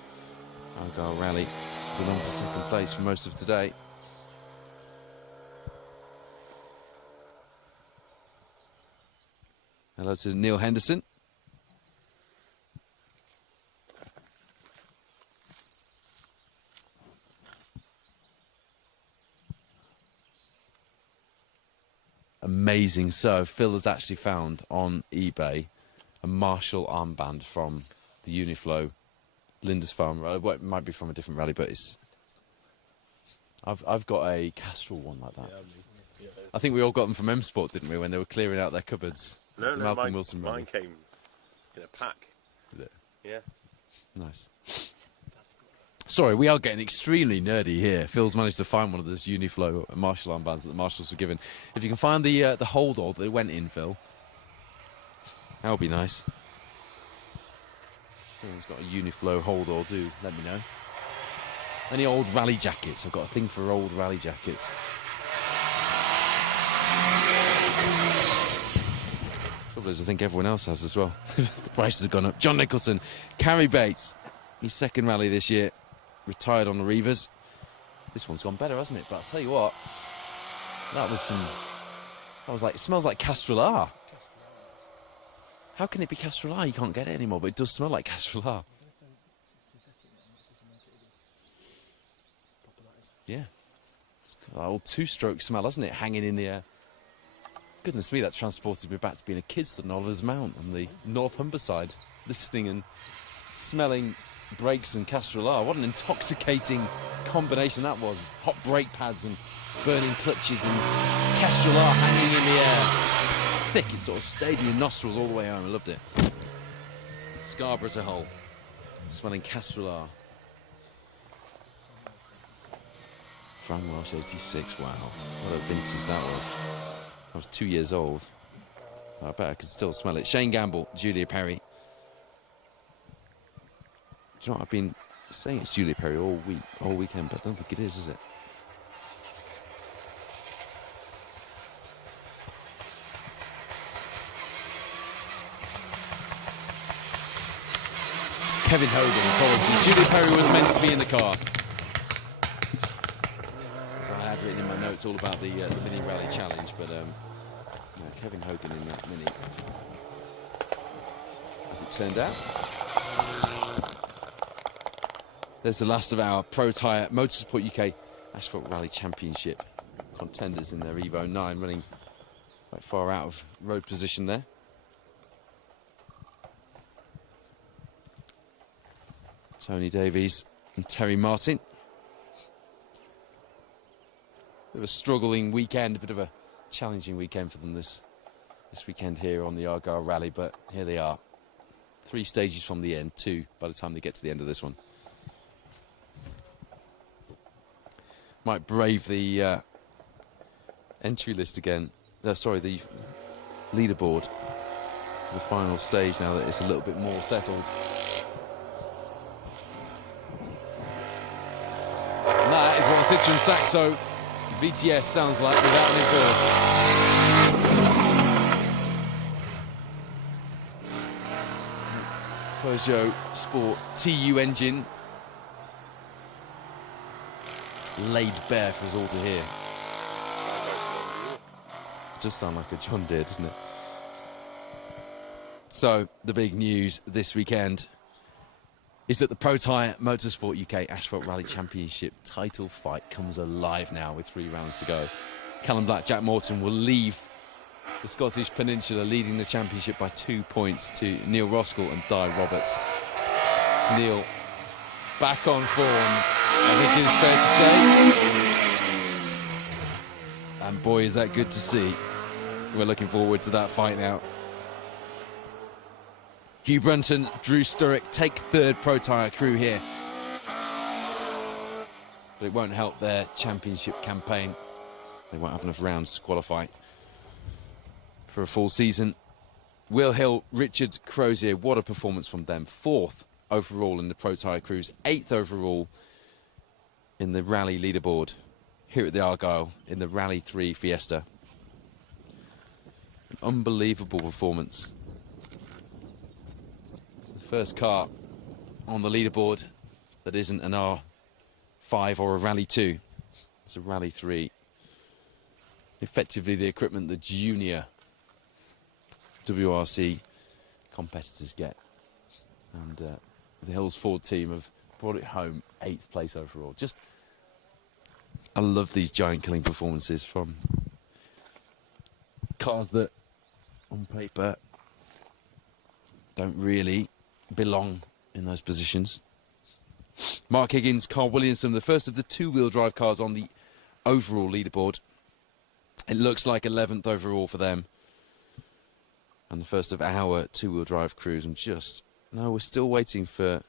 Argyll Rally. Been on for 2nd place for most of today. Hello to Neil Henderson. amazing. So Phil has actually found on eBay a Marshall armband from the Uniflow Lindisfarne. Well, it might be from a different rally, but it's... I've got a Castrol one like that. Yeah, I think we all got them from M Sport, didn't we, when they were clearing out their cupboards? No, Malcolm Wilson mine came in a pack. Did it? Yeah. Nice. Sorry, we are getting extremely nerdy here. Phil's managed to find one of those Uniflow Marshall armbands that the Marshalls were given. If you can find the hold-all that it went in, Phil, that would be nice. If anyone's got a Uniflow hold-all, do let me know. Any old rally jackets? I've got a thing for old rally jackets. Trouble is, I think everyone else has as well. The prices have gone up. John Nicholson, Carrie Bates, his second rally this year, retired on the Reavers. This one's gone better, hasn't it? But I'll tell you what, that was like, it smells like Castrol R. How can it be Castrol R? You can't get it anymore, but it does smell like Castrol R. Yeah. That old two-stroke smell, hasn't it? Hanging in the air. Goodness me, that transported me back to being a kid at Oliver's Mount on the North Humberside, listening and smelling brakes and Castrol R. What an intoxicating combination that was. Hot brake pads and burning clutches and Castrol R hanging in the air. Thick, it sort of stayed in your nostrils all the way home. I loved it. Scarborough as a whole, smelling Castrol R. Fran Welsh 86, wow. What a vintage that was. I was 2 years old. I bet I could still smell it. Shane Gamble, Julia Perry. Do you know what? I've been saying it's Julia Perry all weekend, but I don't think it is it? Kevin Hogan, apologies. Julia Perry was meant to be in the car. So I had written in my notes all about the Mini Rally Challenge, but yeah, Kevin Hogan in that Mini. As it turned out. There's the last of our Protyre Motorsport UK Asphalt Rally Championship contenders in their Evo 9, running quite far out of road position there. Tony Davies and Terry Martin. Bit of a struggling weekend, a bit of a challenging weekend for them this weekend here on the Argyll Rally, but here they are. 3 stages from the end, 2 by the time they get to the end of this one. Might brave the entry list again. Sorry, the leaderboard. The final stage now that it's a little bit more settled. And that is what a Citroen Saxo VTS sounds like without an exhaust. Peugeot Sport TU engine. Laid bare for us all to hear. It does sound like a John Deere, doesn't it? So, the big news this weekend is that the Protyre Motorsport UK Asphalt Rally Championship title fight comes alive now with 3 rounds to go. Callum Black, Jack Morton will leave the Scottish Peninsula leading the championship by 2 points to Neil Roskell and Di Roberts. Neil back on form, I think it's fair to say. And boy, is that good to see. We're looking forward to that fight now. Hugh Brunton, Drew Sturrock take 3rd Protyre crew here. But it won't help their championship campaign. They won't have enough rounds to qualify for a full season. Will Hill, Richard Crozier, what a performance from them. 4th overall in the Protyre crews, 8th overall in the rally leaderboard here at the Argyll in the Rally 3 Fiesta. An unbelievable performance. The first car on the leaderboard that isn't an R5 or a Rally 2. It's a Rally 3. Effectively the equipment the junior WRC competitors get. And the Hills Ford team have brought it home 8th place overall. Just, I love these giant killing performances from cars that on paper don't really belong in those positions. Mark Higgins, Carl Williamson, the first of the two-wheel drive cars on the overall leaderboard. It looks like 11th overall for them. And the first of our two-wheel drive crews. And no, we're still waiting for...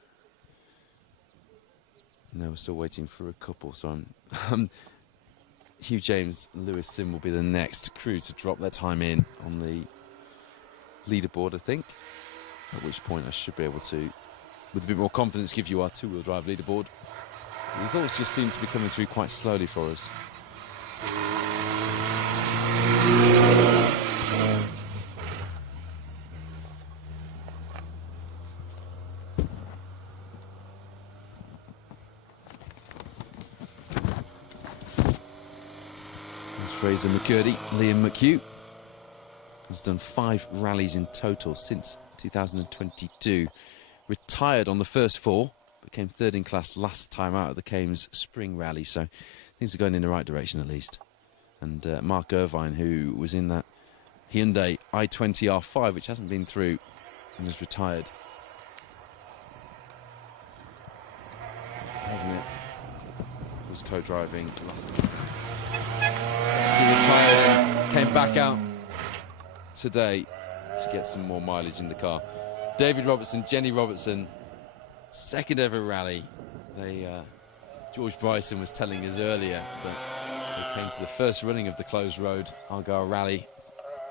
No, we're still waiting for a couple. So Hugh James, Lewis Sim will be the next crew to drop their time in on the leaderboard, I think. At which point I should be able to, with a bit more confidence, give you our two-wheel drive leaderboard. The results just seem to be coming through quite slowly for us. There's Fraser McCurdy, Liam McHugh. Has done 5 rallies in total since 2022. Retired on the first 4, became 3rd in class last time out at the Kames Spring Rally, so things are going in the right direction at least. And Mark Irvine, who was in that Hyundai i20 R5, which hasn't been through, and has retired. Hasn't it? Was co-driving last time. He retired, came back out today to get some more mileage in the car. David Robertson, Jenny Robertson, 2nd ever rally. George Bryson was telling us earlier that they came to the first running of the closed road Argyll rally,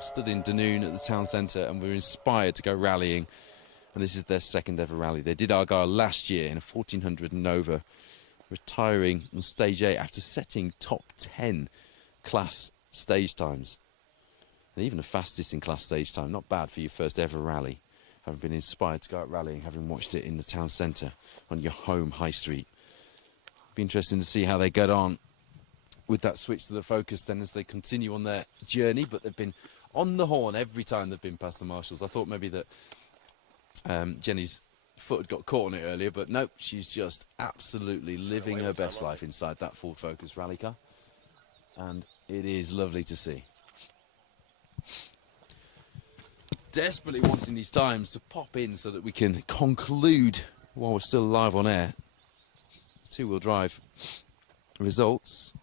stood in Dunoon at the town centre, and were inspired to go rallying. And this is their 2nd ever rally. They did Argyll last year in a 1400 Nova, retiring on stage 8 after setting top 10 class stage times. And even the fastest in class stage time, not bad for your first ever rally. Having been inspired to go out rallying, having watched it in the town centre on your home high street. Be interesting to see how they get on with that switch to the Focus then as they continue on their journey. But they've been on the horn every time they've been past the marshals. I thought maybe that Jenny's foot had got caught on it earlier, but nope, she's just absolutely living her best life inside that Ford Focus rally car. And it is lovely to see. Desperately wanting these times to pop in so that we can conclude while we're still live on air. Two-wheel drive results.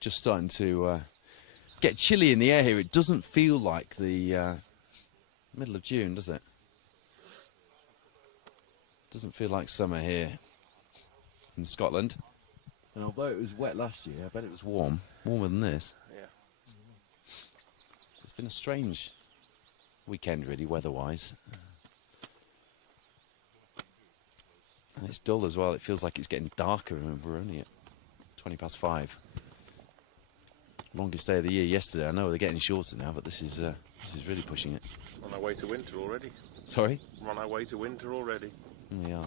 Just starting to get chilly in the air here. It doesn't feel like the middle of June, does it? Doesn't feel like summer here in Scotland. And although it was wet last year, I bet it was warm. Warmer than this. Yeah. It's been a strange weekend, really, weather-wise. And it's dull as well. It feels like it's getting darker, and we're only at 5:20. Longest day of the year yesterday. I know they're getting shorter now, but this is really pushing it. On our way to winter already. Sorry? We're on our way to winter already. We are.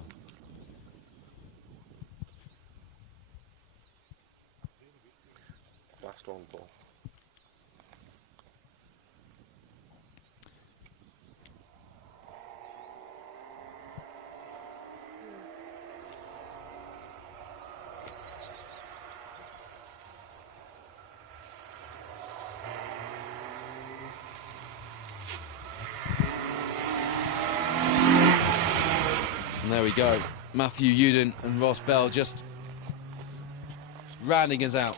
Last on, Paul. And there we go. Matthew Uden and Ross Bell just rounding us out.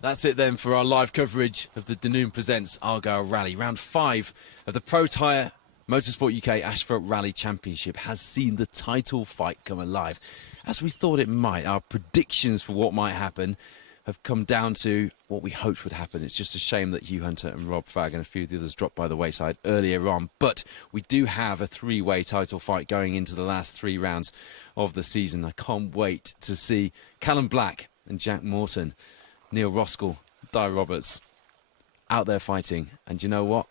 That's it then for our live coverage of the Dunoon Presents Argyll Rally. Round 5 of the Protyre Motorsport UK Asphalt Rally Championship has seen the title fight come alive. As we thought it might, our predictions for what might happen have come down to what we hoped would happen. It's just a shame that Hugh Hunter and Rob Fagg and a few of the others dropped by the wayside earlier on. But we do have a three-way title fight going into the last 3 rounds of the season. I can't wait to see Callum Black and Jack Morton, Neil Roskell, Di Roberts out there fighting. And you know what?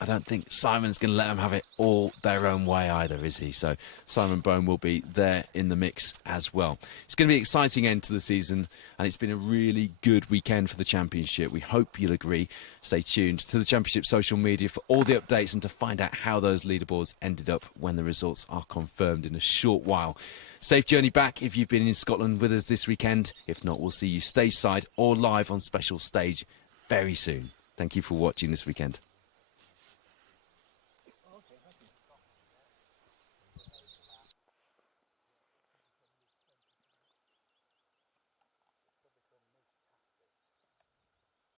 I don't think Simon's going to let them have it all their own way either, is he? So Simon Bone will be there in the mix as well. It's going to be an exciting end to the season, and it's been a really good weekend for the Championship. We hope you'll agree. Stay tuned to the Championship social media for all the updates and to find out how those leaderboards ended up when the results are confirmed in a short while. Safe journey back if you've been in Scotland with us this weekend. If not, we'll see you stage side or live on special stage very soon. Thank you for watching this weekend.